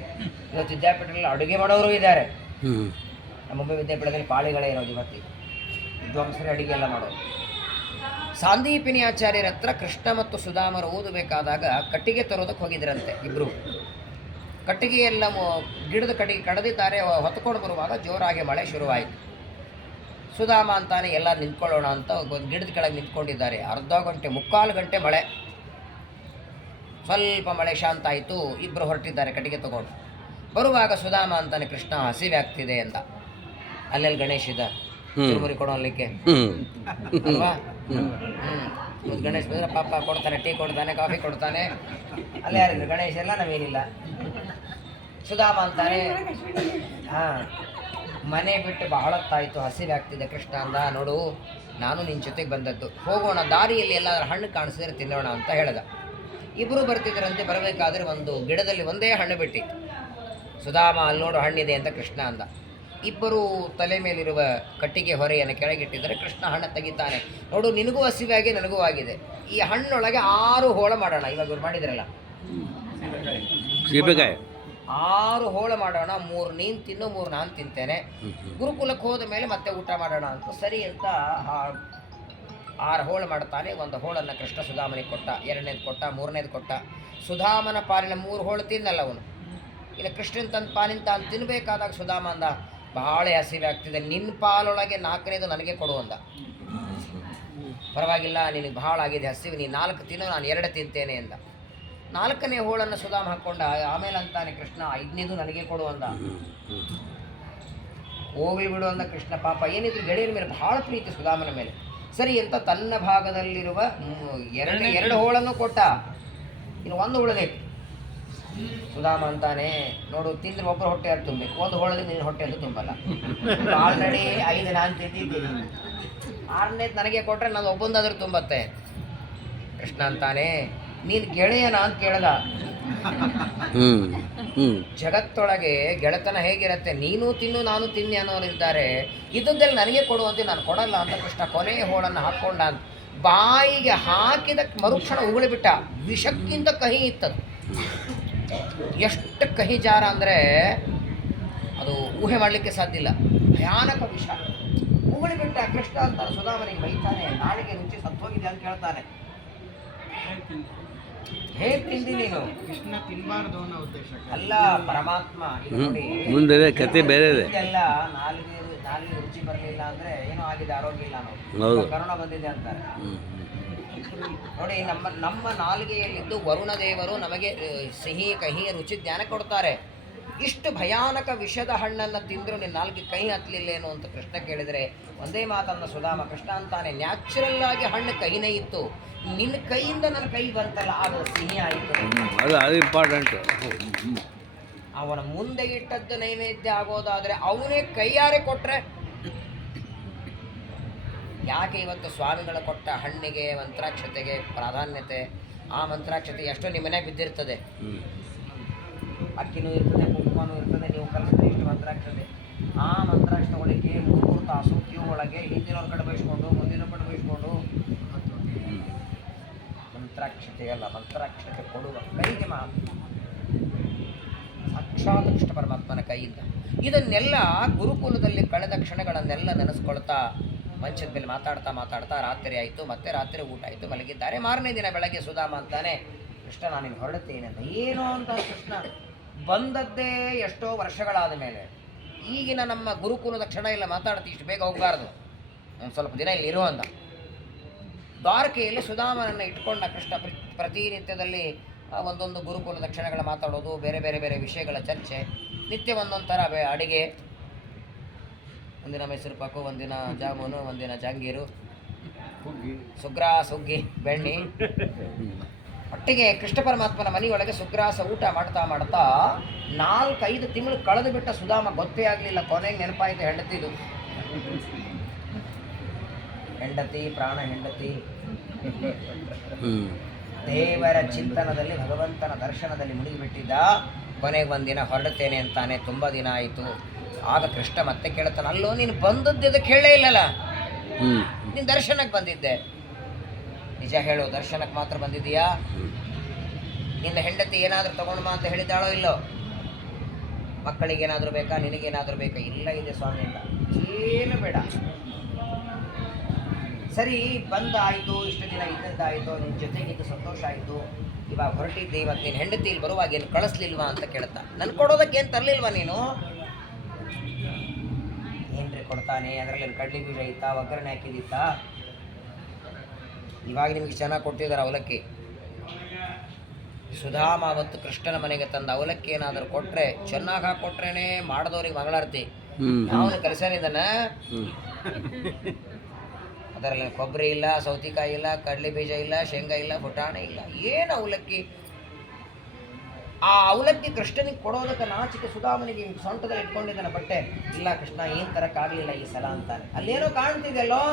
ಇವತ್ತು ವಿದ್ಯಾಪೀಠದಲ್ಲಿ ಅಡುಗೆ ಮಾಡೋರು ಇದ್ದಾರೆ. ನಮ್ಮ ಮುಂಬೈ ವಿದ್ಯಾಪೀಠದಲ್ಲಿ ಪಾಳಿಗಳೇ ಇರೋದು ಇವತ್ತು, ವಿದ್ವಾಂಸರೇ ಅಡುಗೆ ಎಲ್ಲ ಮಾಡೋದು. ಸಾಂದೀಪಿನಿ ಆಚಾರ್ಯರ ಹತ್ರ ಕೃಷ್ಣ ಮತ್ತು ಸುಧಾಮರು ಓದಬೇಕಾದಾಗ ಕಟ್ಟಿಗೆ ತರೋದಕ್ಕೆ ಹೋಗಿದ್ರಂತೆ ಇಬ್ಬರು. ಕಟ್ಟಿಗೆ ಎಲ್ಲ ಗಿಡದ ಕಟ್ಟಿಗೆ ಕಡದಿದ್ದಾರೆ. ಹೊತ್ಕೊಂಡು ಬರುವಾಗ ಜೋರಾಗಿ ಮಳೆ ಶುರುವಾಯಿತು. ಸುಧಾಮ ಅಂತಾನೆ ಎಲ್ಲ ನಿಂತ್ಕೊಳ್ಳೋಣ ಅಂತ ಒಂದು ಗಿಡದ ಕೆಳಗೆ ನಿಂತ್ಕೊಂಡಿದ್ದಾರೆ. ಅರ್ಧ ಗಂಟೆ, ಮುಕ್ಕಾಲು ಗಂಟೆ ಮಳೆ. ಸ್ವಲ್ಪ ಮಳೆ ಶಾಂತ ಆಯಿತು. ಇಬ್ಬರು ಹೊರಟಿದ್ದಾರೆ ಕಟ್ಟಿಗೆ ತಗೊಂಡು. ಬರುವಾಗ ಸುಧಾಮ ಅಂತಾನೆ, ಕೃಷ್ಣ ಹಸಿವೆ ಆಗ್ತಿದೆ ಅಂತ. ಅಲ್ಲೆಲ್ಲಿ ಗಣೇಶ್ ಇದ್ದ ಚುರುಮುರಿ ಕೊಡೋಲಿಕ್ಕೆ ಅಲ್ವಾ. ಗಣೇಶ್ ಬಂದರೆ ಪಾಪ ಕೊಡ್ತಾನೆ, ಟೀ ಕೊಡ್ತಾನೆ, ಕಾಫಿ ಕೊಡ್ತಾನೆ. ಅಲ್ಲೇ ಯಾರಿದ್ರು ಗಣೇಶ್ ಎಲ್ಲ, ನಾವೇನಿಲ್ಲ. ಸುಧಾಮ ಅಂತಾನೆ, ಹಾಂ ಮನೆ ಬಿಟ್ಟು ಬಹಳತ್ತಾಯಿತು, ಹಸಿವೆ ಆಗ್ತಿದೆ ಕೃಷ್ಣ ಅಂದ. ನೋಡು, ನಾನು ನಿನ್ನ ಜೊತೆಗೆ ಬಂದದ್ದು, ಹೋಗೋಣ, ದಾರಿಯಲ್ಲಿ ಎಲ್ಲಾದ್ರೂ ಹಣ್ಣು ಕಾಣಿಸಿದ್ರೆ ತಿನ್ನೋಣ ಅಂತ ಹೇಳ್ದ. ಇಬ್ಬರು ಬರ್ತಿದ್ದರಂತೆ. ಬರಬೇಕಾದ್ರೆ ಒಂದು ಗಿಡದಲ್ಲಿ ಒಂದೇ ಹಣ್ಣು ಬಿಟ್ಟಿತ್ತು. ಸುಧಾಮ ಅಲ್ಲಿ ನೋಡು ಹಣ್ಣಿದೆ ಅಂತ ಕೃಷ್ಣ ಅಂದ. ಇಬ್ಬರು ತಲೆ ಮೇಲಿರುವ ಕಟ್ಟಿಗೆ ಹೊರೆಯನ್ನು ಕೆಳಗಿಟ್ಟಿದ್ದಾರೆ. ಕೃಷ್ಣ ಹಣ್ಣು ತೆಗಿತಾನೆ. ನೋಡು, ನಿನಗೂ ಹಸಿವಾಗಿ ನನಗೂ ಆಗಿದೆ, ಈ ಹಣ್ಣೊಳಗೆ 6 ಹೋಳ ಮಾಡೋಣ. ಇವಾಗ ಇವ್ರು ಮಾಡಿದ್ರಲ್ಲ 6 ಹೋಳ ಮಾಡೋಣ, 3 ನೀನು ತಿನ್ನು, 3 ನಾನು ತಿಂತೇನೆ. ಗುರುಕುಲಕ್ಕೆ ಹೋದ ಮೇಲೆ ಮತ್ತೆ ಊಟ ಮಾಡೋಣ ಅಂತ. ಸರಿ ಅಂತ 6 ಹೋಳು ಮಾಡ್ತಾನೆ. ಒಂದು ಹೋಳನ್ನು ಕೃಷ್ಣ ಸುಧಾಮನಿಗೆ ಕೊಟ್ಟ, 2ನೇದು ಕೊಟ್ಟ, 3ನೇದು ಕೊಟ್ಟ. ಸುಧಾಮನ ಪಾಲಿನ 3 ಹೋಳು ತಿನ್ನಲ್ಲ ಅವನು. ಇನ್ನು ಕೃಷ್ಣನ ತನ್ನ ಪಾಲಿನ ತಾನು ತಿನ್ನಬೇಕಾದಾಗ ಸುಧಾಮ ಅಂದ, ಬಹಳ ಹಸಿವೆ ಆಗ್ತಿದೆ, ನಿನ್ನ ಪಾಲೊಳಗೆ 4ನೇದು ನನಗೆ ಕೊಡು ಅಂದ. ಪರವಾಗಿಲ್ಲ, ನಿನಗೆ ಬಹಳ ಆಗಿದೆ ಹಸಿವೆ, ನೀನು 4 ತಿನ್ನು, ನಾನು 2 ತಿಂತೇನೆ ಅಂದ. 4ನೇ ಹೋಳನ್ನು ಸುಧಾಮ ಹಾಕ್ಕೊಂಡ. ಆಮೇಲೆ ಅಂತಾನೆ ಕೃಷ್ಣ, 5ನೇದು ನನಗೆ ಕೊಡು ಅಂದ. ಹೋಗ್ಲಿ ಬಿಡು ಅಂದ ಕೃಷ್ಣ. ಪಾಪ ಏನಿದ್ರು ಗೆಳೆಯರ ಮೇಲೆ ಬಹಳ ಪ್ರೀತಿ ಸುಧಾಮನ ಮೇಲೆ. ಸರಿ ಅಂತ ತನ್ನ ಭಾಗದಲ್ಲಿರುವ 2 ಹೋಳನ್ನು ಕೊಟ್ಟ. ಇನ್ನು 1 ಉಳಿದೈತಿ. ಸುಧಾಮ ಅಂತಾನೆ, ನೋಡು, ತಿಂದ್ರೆ ಒಬ್ಬರು ಹೊಟ್ಟೆ ಅದು ತುಂಬಬೇಕು, 1 ಹೋಳಲ್ಲಿ ನಿನ್ನ ಹೊಟ್ಟೆ ಅದು ತುಂಬಲ್ಲ. ಆಲ್ರೆಡಿ 5 ನಾನು ತಿಂದಿದ್ದೀನಿ, 6ನೇದು ನನಗೆ ಕೊಟ್ಟರೆ ನಾನು ಒಬ್ಬಂದಾದ್ರೂ ತುಂಬತ್ತೆ. ಕೃಷ್ಣ ಅಂತಾನೆ, ನೀನು ಗೆಳೆಯನ ಅಂತ ಕೇಳ್ದ. ಜಗತ್ತೊಳಗೆ ಗೆಳೆತನ ಹೇಗಿರುತ್ತೆ, ನೀನು ತಿನ್ನು ನಾನು ತಿನ್ನಿ ಅನ್ನೋರಿದ್ದಾರೆ, ಇದ್ದದ್ದೆಲ್ಲ ನನಗೆ ಕೊಡುವಂತೆ ನಾನು ಕೊಡಲ್ಲ ಅಂತ ಕೃಷ್ಣ ಕೊನೆಯ ಹೋಳನ್ನು ಹಾಕ್ಕೊಂಡ. ಅಂತ ಬಾಯಿಗೆ ಹಾಕಿದ ಮರುಕ್ಷಣ ಉಗುಳಿಬಿಟ್ಟ. ವಿಷಕ್ಕಿಂತ ಕಹಿ ಇತ್ತದು. ಎಷ್ಟು ಕಹಿ ಜಾರ ಅಂದರೆ ಅದು ಊಹೆ ಮಾಡಲಿಕ್ಕೆ ಸಾಧ್ಯ ಇಲ್ಲ. ಭಯಾನಕ ವಿಷ ಉಗುಳಿಬಿಟ್ಟ. ಕೃಷ್ಣ ಅಂತಾನೆ ಸುಧಾಮನಿಗೆ ಬೈತಾನೆ, ನಾಳೆಗೆ ರುಚಿ ಸತ್ತೋಗಿದೆ ಅಂತ ಕೇಳ್ತಾನೆ. ಹೇಗೆ ತಿಂದಿ ನೀನು? ಕೃಷ್ಣ ತಿನ್ನಬಾರ್ದು ಅನ್ನೋ ಉದ್ದೇಶ ಅಲ್ಲ, ಪರಮಾತ್ಮ. ಮುಂದೆ ಕತೆ ಬೇರೆ ಇದೆ. ಎಲ್ಲ ನಾಲಿಗೆ ರುಚಿ ಬರಲಿಲ್ಲ ಅಂದ್ರೆ ಏನೋ ಆಗಿದೆ, ಆರೋಗ್ಯ ಇಲ್ಲ ಅನ್ನೋದು, ಕರೋನಾ ಬಂದಿದೆ ಅಂತಾರೆ ನೋಡಿ. ನಮ್ಮ ನಾಲಿಗೆಯಲ್ಲಿದ್ದು ವರುಣ ದೇವರು ನಮಗೆ ಸಿಹಿ ಕಹಿ ರುಚಿ ಜ್ಞಾನ ಕೊಡ್ತಾರೆ. ಇಷ್ಟು ಭಯಾನಕ ವಿಷದ ಹಣ್ಣನ್ನು ತಿಂದರೂ ನಿನ್ನ ನಾಲ್ಗೆ ಕಹಿ ಹತ್ತಲಿಲ್ಲೇನು ಅಂತ ಕೃಷ್ಣ ಕೇಳಿದರೆ ಒಂದೇ ಮಾತನ್ನ ಸುಧಾಮ. ಕೃಷ್ಣ ಅಂತಾನೆ, ನ್ಯಾಚುರಲ್ ಆಗಿ ಹಣ್ಣು ಕಹಿನೇ ಇತ್ತು, ನಿನ್ನ ಕೈಯಿಂದ ನನ್ನ ಕೈ ಬಂತಲ್ಲ, ಅದು ಸಿಹಿ ಆಯಿತು. ಅದು ಇಂಪಾರ್ಟೆಂಟ್. ಅವನ ಮುಂದೆ ಇಟ್ಟದ್ದು ನೈವೇದ್ಯ ಆಗೋದಾದ್ರೆ ಅವನೇ ಕೈಯಾರೆ ಕೊಟ್ರೆ, ಯಾಕೆ ಇವತ್ತು ಸ್ವಾಮಿಗಳು ಕೊಟ್ಟ ಹಣ್ಣಿಗೆ ಮಂತ್ರಾಕ್ಷತೆಗೆ ಪ್ರಾಧಾನ್ಯತೆ? ಆ ಮಂತ್ರಾಕ್ಷತೆ ಎಷ್ಟೋ ನಿಮ್ಮ ಮನೆಯಾಗ ಬಿದ್ದಿರ್ತದೆ, ಅಕ್ಕಿನೂ ಇರ್ತದೆ, ಕುಂಕುಮನೂ ಇರ್ತದೆ, ನೀವು ಕಲಿಸಿದ್ರೆ ಇಷ್ಟು ಮಂತ್ರಾಕ್ಷತೆ. ಆ ಮಂತ್ರಾಕ್ಷತೆ ಒಳಗೆ 3 ತಾಸು ಕ್ಯೂ ಒಳಗೆ ಹಿಂದಿನವ್ರ ಕಡೆ ಬಯಸ್ಕೊಂಡು ಮುಂದಿನ ಕಡೆ ಬಯಸ್ಕೊಂಡು ಮಂತ್ರಾಕ್ಷತೆ ಅಲ್ಲ, ಮಂತ್ರಾಕ್ಷತೆ ಕೊಡುವ ಕೈಗೆ ಸಾಕ್ಷಾತ್ ಕೃಷ್ಣ ಪರಮಾತ್ಮನ ಕೈಯಿಂದ. ಇದನ್ನೆಲ್ಲ ಗುರುಕುಲದಲ್ಲಿ ಕಳೆದ ಕ್ಷಣಗಳನ್ನೆಲ್ಲ ನೆನೆಸ್ಕೊಳ್ತಾ ಮಂಚದ ಮೇಲೆ ಮಾತಾಡ್ತಾ ರಾತ್ರಿ ಆಯಿತು. ಮತ್ತೆ ರಾತ್ರಿ ಊಟ ಆಯಿತು, ಮಲಗಿದ್ದಾರೆ. ಮಾರನೇ ದಿನ ಬೆಳಗ್ಗೆ ಸುಧಾಮ ಅಂತಾನೆ, ಕೃಷ್ಣ ನಾನಿನ್ನು ಹೊರಡುತ್ತೇನೆ ಅಂತ. ಏನೋ ಅಂತ ಕೃಷ್ಣ ಬಂದದ್ದೇ ಎಷ್ಟೋ ವರ್ಷಗಳಾದ ಮೇಲೆ. ಈಗಿನ ನಮ್ಮ ಗುರುಕುಲದ ಕ್ಷಣ ಎಲ್ಲ ಮಾತಾಡ್ತಿ, ಇಷ್ಟು ಬೇಗ ಹೋಗಬಾರ್ದು, ಒಂದು ಸ್ವಲ್ಪ ದಿನ ಇಲ್ಲಿ ಇರುವಂತ. ದ್ವಾರಕೆಯಲ್ಲಿ ಸುಧಾಮನನ್ನು ಇಟ್ಕೊಂಡ ಕೃಷ್ಣ ಪ್ರತಿನಿತ್ಯದಲ್ಲಿ ಒಂದೊಂದು ಗುರುಕುಲದ ಕ್ಷಣಗಳ ಮಾತಾಡೋದು, ಬೇರೆ ಬೇರೆ ಬೇರೆ ವಿಷಯಗಳ ಚರ್ಚೆ, ನಿತ್ಯ ಒಂದೊಂದು ಥರ ಅಡಿಗೆ. ಒಂದಿನ ಮೈಸೂರು ಪಾಕು, ಒಂದಿನ ಜಾಮೂನು, ಒಂದಿನ ಜಾಂಗೀರು, ಸುಗ್ರಾಸ, ಹುಗ್ಗಿ, ಬೆಣ್ಣೆ. ಒಟ್ಟಿಗೆ ಕೃಷ್ಣ ಪರಮಾತ್ಮನ ಮನೆಯೊಳಗೆ ಸುಗ್ರಾಸ ಊಟ ಮಾಡ್ತಾ 4-5 ತಿಂಗಳು ಕಳೆದು ಬಿಟ್ಟ ಸುಧಾಮ ಗೊತ್ತೇ ಆಗಲಿಲ್ಲ. ಕೊನೆಗೆ ನೆನಪಾಯಿತು ಹೆಂಡತಿದು. ಹೆಂಡತಿ ಪ್ರಾಣ ಹೆಂಡತಿ, ದೇವರ ಚಿಂತನದಲ್ಲಿ ಭಗವಂತನ ದರ್ಶನದಲ್ಲಿ ಮುಳುಗಿಬಿಟ್ಟಿದ್ದ. ಕೊನೆಗೆ ಒಂದಿನ ಹೊರಡುತ್ತೇನೆ ಅಂತಾನೆ, ತುಂಬ ದಿನ ಆಯಿತು. ಆಗ ಕೃಷ್ಣ ಮತ್ತೆ ಕೇಳ್ತಾನೆ, ಅಲ್ಲೋ ನೀನು ಬಂದದ್ದು ಅದಕ್ಕೆ ಹೇಳೇ ಇಲ್ಲಲ್ಲ, ನೀನು ದರ್ಶನಕ್ಕೆ ಬಂದಿದ್ದೆ, ನಿಜ ಹೇಳು, ದರ್ಶನಕ್ಕೆ ಮಾತ್ರ ಬಂದಿದ್ದೀಯಾ? ನಿನ್ನ ಹೆಂಡತಿ ಏನಾದರೂ ತಗೊಂಡು ಅಂತ ಹೇಳಿದ್ದಾಳೋ ಇಲ್ಲೋ? ಮಕ್ಕಳಿಗೇನಾದರೂ ಬೇಕಾ, ನಿನಗೇನಾದರೂ ಬೇಕಾ? ಇಲ್ಲ ಇದೆ ಸ್ವಾಮಿ ಅಂತ. ಏನು ಬೇಡ, ಸರಿ ಬಂದಾಯಿತು, ಇಷ್ಟು ದಿನ ಇದ್ದದ್ದಾಯಿತು, ನಿನ್ನ ಜೊತೆಗಿದ್ದು ಸಂತೋಷ ಆಯಿತು, ಇವಾಗ ಹೊರಟಿದ್ದೆ, ಇವತ್ತು ನೀನು ಹೆಂಡತಿ ಇಲ್ಲಿ ಬರುವಾಗ ಏನು ಕಳಿಸ್ಲಿಲ್ವಾ ಅಂತ ಕೇಳ್ತಾ. ನನ್ಗೆ ಕೊಡೋದಕ್ಕೆ ಏನು ತರಲಿಲ್ವಾ ನೀನು? ಏನ್ರಿ ಕೊಡ್ತಾನೆ, ಅದರಲ್ಲಿ ಕಡ್ಲಿ ಬೀಜ ಇತ್ತಾ, ಒಗ್ಗರಣೆ ಹಾಕಿದಿತ್ತಾ? ಇವಾಗ ನಿಮಗೆ ಚೆನ್ನಾಗಿ ಕೊಟ್ಟಿದ್ದಾರೆ ಅವಲಕ್ಕಿ. ಸುಧಾಮ ಅವತ್ತು ಕೃಷ್ಣನ ಮನೆಗೆ ತಂದ ಅವಲಕ್ಕಿ ಏನಾದರೂ ಕೊಟ್ಟರೆ, ಚೆನ್ನಾಗಿ ಹಾಕೊಟ್ರೇನೆ ಮಾಡಿದವ್ರಿಗೆ ಮಂಗಳಾರತಿ. ಅವನು ಕಲಿಸಲಿದ್ದಾನ, ಅದರಲ್ಲಿ ಕೊಬ್ಬರಿ ಇಲ್ಲ, ಸೌತಿಕಾಯಿ ಇಲ್ಲ, ಕಡಲೆ ಬೀಜ ಇಲ್ಲ, ಶೇಂಗಾ ಇಲ್ಲ, ಪುಟಾಣಿ ಇಲ್ಲ, ಏನು ಅವಲಕ್ಕಿ. ಆ ಅವಲಕ್ಕಿ ಕೃಷ್ಣನಿಗೆ ಕೊಡೋದಕ್ಕೆ ನಾಚಿಕೆ ಸುಧಾಮನಿಗೆ ಸೊಂಟದಲ್ಲಿ ಇಟ್ಕೊಂಡಿದ್ದಾನೆ ಬಟ್ಟೆ. ಇಲ್ಲ ಕೃಷ್ಣ, ಏನು ತರಕ್ಕಾಗಲಿಲ್ಲ ಈ ಸಲ ಅಂತಾನೆ. ಅಲ್ಲೇನೋ ಕಾಣ್ತಿದೆಯಲ್ಲೋ,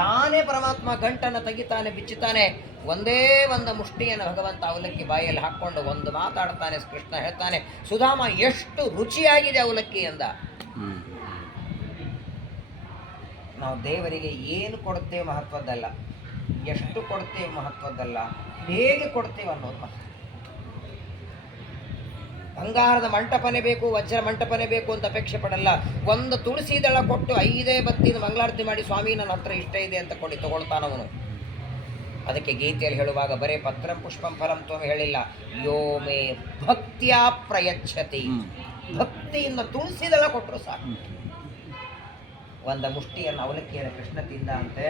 ತಾನೇ ಪರಮಾತ್ಮ ಗಂಟನ್ನು ತೆಗಿತಾನೆ, ಬಿಚ್ಚುತ್ತಾನೆ. ಒಂದೇ ಒಂದು ಮುಷ್ಟಿಯನ್ನು ಭಗವಂತ ಅವಲಕ್ಕಿ ಬಾಯಲ್ಲಿ ಹಾಕ್ಕೊಂಡು ಒಂದು ಮಾತಾಡ್ತಾನೆ. ಕೃಷ್ಣ ಹೇಳ್ತಾನೆ, ಸುಧಾಮ ಎಷ್ಟು ರುಚಿಯಾಗಿದೆ ಅವಲಕ್ಕಿ ಎಂದ. ನಾವು ದೇವರಿಗೆ ಏನು ಕೊಡ್ತೇವೆ ಮಹತ್ವದ್ದಲ್ಲ, ಎಷ್ಟು ಕೊಡ್ತೇವೆ ಮಹತ್ವದ್ದಲ್ಲ, ಹೇಗೆ ಕೊಡ್ತೇವೆ ಅನ್ನೋದು ಮಹತ್ವ. ಬಂಗಾರದ ಮಂಟಪನೇ ಬೇಕು, ವಜ್ರ ಮಂಟಪನೇ ಬೇಕು ಅಂತ ಅಪೇಕ್ಷೆ ಪಡಲ್ಲ. ಒಂದು ತುಳಸಿ ದಳ ಕೊಟ್ಟು 5 ಬತ್ತಿನ ಮಂಗಳಾರತಿ ಮಾಡಿ, ಸ್ವಾಮಿ ನನ್ನ ಹತ್ರ ಇಷ್ಟ ಇದೆ ಅಂತ ತಗೊಳ್ತಾನವನು. ಅದಕ್ಕೆ ಗೀತೆಯಲ್ಲಿ ಹೇಳುವಾಗ ಬರೇ ಪತ್ರಂ ಪುಷ್ಪಂ ಫಲಂ ತ್ವಂ ಹೇಳಿಲ್ಲ, ಯೋ ಮೇ ಭಕ್ತಿಯ ಪ್ರಯಚ್ಛತಿ. ಭಕ್ತಿಯಿಂದ ತುಳಸಿ ದಳ ಕೊಟ್ಟರು ಸಾಕು. ಒಂದು ಮುಷ್ಟಿಯನ್ನು ಅವಲಕ್ಕಿಯನ್ನು ಕೃಷ್ಣ ತಿಂದ ಅಂತೆ.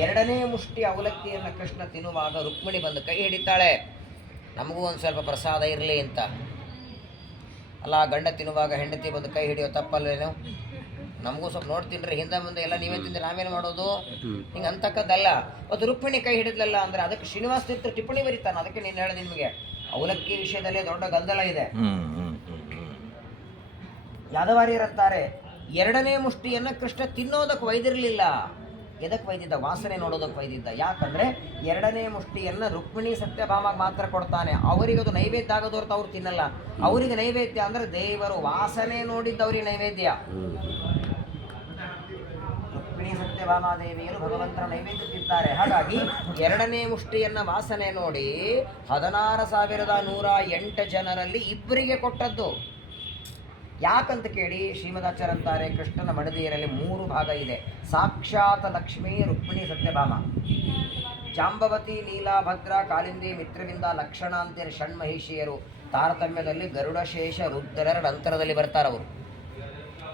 2ನೇ ಮುಷ್ಟಿ ಅವಲಕ್ಕಿಯನ್ನು ಕೃಷ್ಣ ತಿನ್ನುವಾಗ ರುಕ್ಮಿಣಿ ಬಂದು ಕೈ ಹಿಡಿತಾಳೆ, ನಮಗೂ ಒಂದು ಸ್ವಲ್ಪ ಪ್ರಸಾದ ಇರಲಿ ಅಂತ. ಅಲ್ಲ, ಗಂಡ ತಿನ್ನುವಾಗ ಹೆಂಡತಿ ಬಂದು ಕೈ ಹಿಡಿಯೋ ತಪ್ಪಲ್ಲೇನು? ನಮಗೂ ಸ್ವಲ್ಪ ನೋಡ್ತೀನ್ರಿ, ಹಿಂದೆ ಮುಂದೆ ಎಲ್ಲ ನೀವೇ ತಿಂದ್ರೆ ನಾವೇನು ಮಾಡೋದು? ಹಿಂಗೆ ಅಂತಕ್ಕದ್ದಲ್ಲ. ಮತ್ತು ರುಕ್ಮಿಣಿ ಕೈ ಹಿಡಿದ್ಲಲ್ಲ ಅಂದರೆ ಅದಕ್ಕೆ ಶ್ರೀನಿವಾಸ ತೀರ್ಥ ಟಿಪ್ಪಣಿ ಬರೀತಾನೆ. ಅದಕ್ಕೆ ನೀನು ಹೇಳಿದೆ ನಿಮಗೆ, ಅವಲಕ್ಕಿ ವಿಷಯದಲ್ಲಿ ದೊಡ್ಡ ಗೊಂದಲ ಇದೆ. ಯಾದವಾರಿಯರಂತಾರೆ, 2ನೇ ಮುಷ್ಟಿಯನ್ನು ಕೃಷ್ಣ ತಿನ್ನೋದಕ್ಕೆ ಒಯ್ದಿರಲಿಲ್ಲ. ಎದಕ್ಕೆ ಒಯ್ದಿದ್ದ? ವಾಸನೆ ನೋಡೋದಕ್ಕೆ ಒಯ್ದಿದ್ದ. ಯಾಕಂದರೆ 2ನೇ ಮುಷ್ಟಿಯನ್ನು ರುಕ್ಮಿಣಿ ಸತ್ಯಭಾಮ ಮಾತ್ರ ಕೊಡ್ತಾನೆ. ಅವರಿಗೆ ಅದು ನೈವೇದ್ಯ ಆಗೋದವ್ರದ್ದು ಅವ್ರು ತಿನ್ನಲ್ಲ. ಅವರಿಗೆ ನೈವೇದ್ಯ ಅಂದರೆ ದೇವರು ವಾಸನೆ ನೋಡಿದ್ದವ್ರಿಗೆ ನೈವೇದ್ಯ. ರುಕ್ಮಿಣಿ ಸತ್ಯಭಾಮಾದೇವಿಯರು ಭಗವಂತನ ನೈವೇದ್ಯ ತಿಂತಾರೆ. ಹಾಗಾಗಿ 2ನೇ ಮುಷ್ಟಿಯನ್ನು ವಾಸನೆ ನೋಡಿ 16,108 ಜನರಲ್ಲಿ 2 ಕೊಟ್ಟದ್ದು. ಯಾಕಂತ ಕೇಳಿ ಶ್ರೀಮದಾಚಾರ್ಯ ಅಂತಾರೆ, ಕೃಷ್ಣನ ಮಡದಿಯರಲ್ಲಿ 3 ಭಾಗ ಇದೆ. ಸಾಕ್ಷಾತ್ ಲಕ್ಷ್ಮೀ, ರುಕ್ಮಿಣಿ, ಸತ್ಯಭಾಮ. ಜಾಂಬವತಿ, ನೀಲಾ, ಭದ್ರ, ಕಾಲಿಂದಿ, ಮಿತ್ರವಿಂದ, ಲಕ್ಷಣ ಅಂತೇಳಿ ಷಣ್ಮಹಿಷಿಯರು ತಾರತಮ್ಯದಲ್ಲಿ ಗರುಡಶೇಷ ರುದ್ರರ ನಂತರದಲ್ಲಿ ಬರ್ತಾರೆ ಅವರು.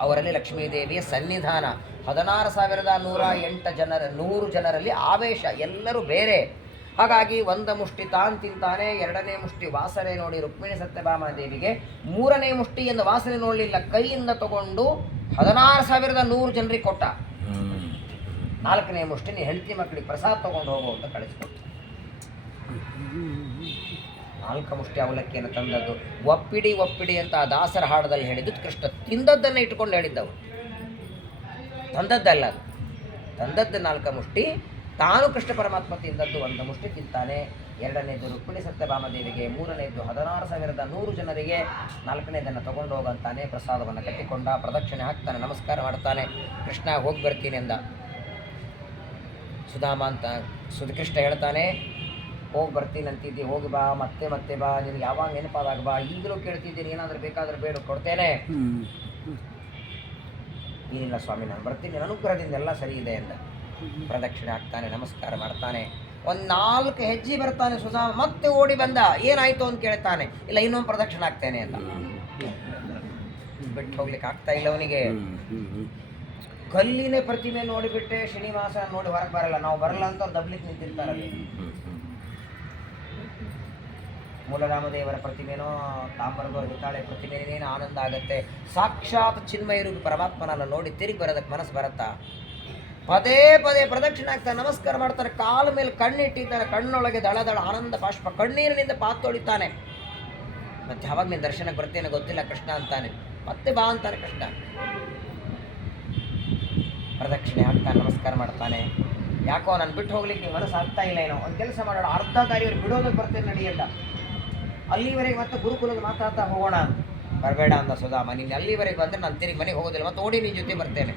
ಅವರಲ್ಲಿ ಲಕ್ಷ್ಮೀದೇವಿಯ ಸನ್ನಿಧಾನ. 16,108 ಜನರ 100 ಜನರಲ್ಲಿ ಆವೇಶ, ಎಲ್ಲರೂ ಬೇರೆ. ಹಾಗಾಗಿ ಒಂದು ಮುಷ್ಟಿ ತಾನು ತಿಂತಾನೆ, 2ನೇ ಮುಷ್ಟಿ ವಾಸನೆ ನೋಡಿ ರುಕ್ಮಿಣಿ ಸತ್ಯಭಾಮ ದೇವಿಗೆ, 3ನೇ ಮುಷ್ಟಿಯನ್ನು ವಾಸನೆ ನೋಡಲಿಲ್ಲ, ಕೈಯಿಂದ ತಗೊಂಡು 16,100 ಜನರಿಗೆ ಕೊಟ್ಟ. 4ನೇ ಮುಷ್ಟಿ ನೀ ಹೆಂಡತಿ ಮಕ್ಕಳಿಗೆ ಪ್ರಸಾದ ತಗೊಂಡು ಹೋಗು ಅಂತ ಕಳಿಸ್ಕೊಟ್ಟು. 4 ಮುಷ್ಟಿ ಅವಲಕ್ಕಿಯನ್ನು ತಂದದ್ದು. ಒಪ್ಪಿಡಿ ಒಪ್ಪಿಡಿ ಅಂತ ಆ ದಾಸರ ಹಾಡದಲ್ಲಿ ಹೇಳಿದ್ದು ಕೃಷ್ಣ ತಿಂದದ್ದನ್ನು ಇಟ್ಕೊಂಡು ಹೇಳಿದ್ದವು, ತಂದದ್ದಲ್ಲ. ತಂದದ್ದು 4 ಮುಷ್ಟಿ, ತಾನು ಕೃಷ್ಣ ಪರಮಾತ್ಮ ತಿಂದದ್ದು 1 ಮುಷ್ಟಿ ತಿಂತಾನೆ. 2ನೇದು ರುಕ್ಮಿಣಿ ಸತ್ಯಭಾಮದೇವಿಗೆ, 3ನೇದು 16,100 ಜನರಿಗೆ, 4ನೇದನ್ನು ತಗೊಂಡು ಹೋಗಂತಾನೆ. ಪ್ರಸಾದವನ್ನು ಕಟ್ಟಿಕೊಂಡ, ಪ್ರದಕ್ಷಿಣೆ ಹಾಕ್ತಾನೆ, ನಮಸ್ಕಾರ ಮಾಡ್ತಾನೆ. ಕೃಷ್ಣ ಹೋಗಿ ಬರ್ತೀನಿ ಅಂದ. ಸುಧಾಮ ಅಂತ ಕೃಷ್ಣ ಹೇಳ್ತಾನೆ, ಹೋಗಿ ಬರ್ತೀನಿ ಅಂತಿದ್ದಿ, ಹೋಗಿ ಬಾ, ಮತ್ತೆ ಮತ್ತೆ ಬಾ, ನಿನಗೆ ಯಾವಾಗ ನೆನಪಾದಾಗ ಬಾ, ಈಗಲೂ ಕೇಳ್ತಿದ್ದೀನಿ, ಏನಾದರೂ ಬೇಕಾದ್ರೆ ಬೇಡ ಕೊಡ್ತೇನೆ. ಏನಿಲ್ಲ ಸ್ವಾಮಿ, ನಾನು ಬರ್ತೀನಿ, ನನ್ನ ಅನುಗ್ರಹದಿಂದ ಎಲ್ಲ ಸರಿ ಇದೆ ಅಂದ. ಪ್ರದಕ್ಷಿಣೆ ಹಾಕ್ತಾನೆ, ನಮಸ್ಕಾರ ಮಾಡ್ತಾನೆ. 4 ಹೆಜ್ಜೆ ಬರ್ತಾನೆ ಸುಧಾಮ, ಮತ್ತೆ ಓಡಿ ಬಂದ. ಏನಾಯ್ತು ಅಂತ ಕೇಳ್ತಾನೆ. ಇಲ್ಲ, ಇನ್ನೊಂದು ಪ್ರದಕ್ಷಿಣೆ ಹಾಕ್ತೇನೆ ಅಂತ. ಬಿಟ್ಟು ಹೋಗ್ಲಿಕ್ಕೆ ಆಗ್ತಾ ಇಲ್ಲ ಅವನಿಗೆ. ಕಲ್ಲಿನ ಪ್ರತಿಮೆ ನೋಡಿಬಿಟ್ಟೆ ಶ್ರೀನಿವಾಸ ನೋಡಿ ಹೊರಗೆ ಬರಲ್ಲ, ನಾವು ಬರಲ್ಲ ಅಂತ ದಬ್ಲಿಕ್ಕೆ ನಿಂತಿರ್ತಾರೆ. ಮೂಲರಾಮದೇವರ ಪ್ರತಿಮೆನೋ ತಾಮ್ರದವರ ಹಿತಾಳೆ ಪ್ರತಿಮೆನೇನು ಆನಂದ ಆಗುತ್ತೆ. ಸಾಕ್ಷಾತ್ ಚಿನ್ಮಯ ರೂಪಿ ಪರಮಾತ್ಮನನ್ನು ನೋಡಿ ತಿರುಗಿ ಬರೋದಕ್ಕೆ ಮನಸ್ಸು ಬರುತ್ತಾ? ಪದೇ ಪದೇ ಪ್ರದಕ್ಷಿಣೆ ಆಗ್ತಾನೆ, ನಮಸ್ಕಾರ ಮಾಡ್ತಾರೆ, ಕಾಲ ಮೇಲೆ ಕಣ್ಣಿಟ್ಟಿದ್ದಾನೆ. ಕಣ್ಣೊಳಗೆ ದಳ ದಳ ಆನಂದ ಬಾಷ್ಪ, ಕಣ್ಣೀರಿನಿಂದ ಪಾತೊಳಿತಾನೆ. ಮತ್ತೆ ಯಾವಾಗ ನೀನು ದರ್ಶನಕ್ಕೆ ಬರ್ತೇನೆ ಗೊತ್ತಿಲ್ಲ ಕೃಷ್ಣ ಅಂತಾನೆ. ಮತ್ತೆ ಬಾ ಅಂತಾನೆ ಕೃಷ್ಣ. ಪ್ರದಕ್ಷಿಣೆ ಹಾಕ್ತಾನೆ, ನಮಸ್ಕಾರ ಮಾಡ್ತಾನೆ. ಯಾಕೋ ನಾನು ಬಿಟ್ಟು ಹೋಗ್ಲಿಕ್ಕೆ ಮನಸ್ಸು ಆಗ್ತಾ ಇಲ್ಲ ಏನೋ, ಒಂದು ಕೆಲಸ ಮಾಡೋಣ, ಅರ್ಧ ದಾರಿಯವ್ರು ಬಿಡೋದಕ್ಕೆ ಬರ್ತೇನೆ ನಡಿಯಲ್ಲ, ಅಲ್ಲಿವರೆಗೆ ಮತ್ತೆ ಗುರುಕುಲದ ಮಾತಾಡ್ತಾ ಹೋಗೋಣ. ಬರಬೇಡ ಅಂದ ಸುಧಾಮ. ನೀನು ಅಲ್ಲಿವರೆಗೆ ಬಂದರೆ ನಾನು ತಿರುಗಿ ಮನೆಗೆ ಹೋಗೋದಿಲ್ಲ, ಮತ್ತೆ ಓಡಿ ನಿನ್ನ ಜೊತೆ ಬರ್ತೇನೆ.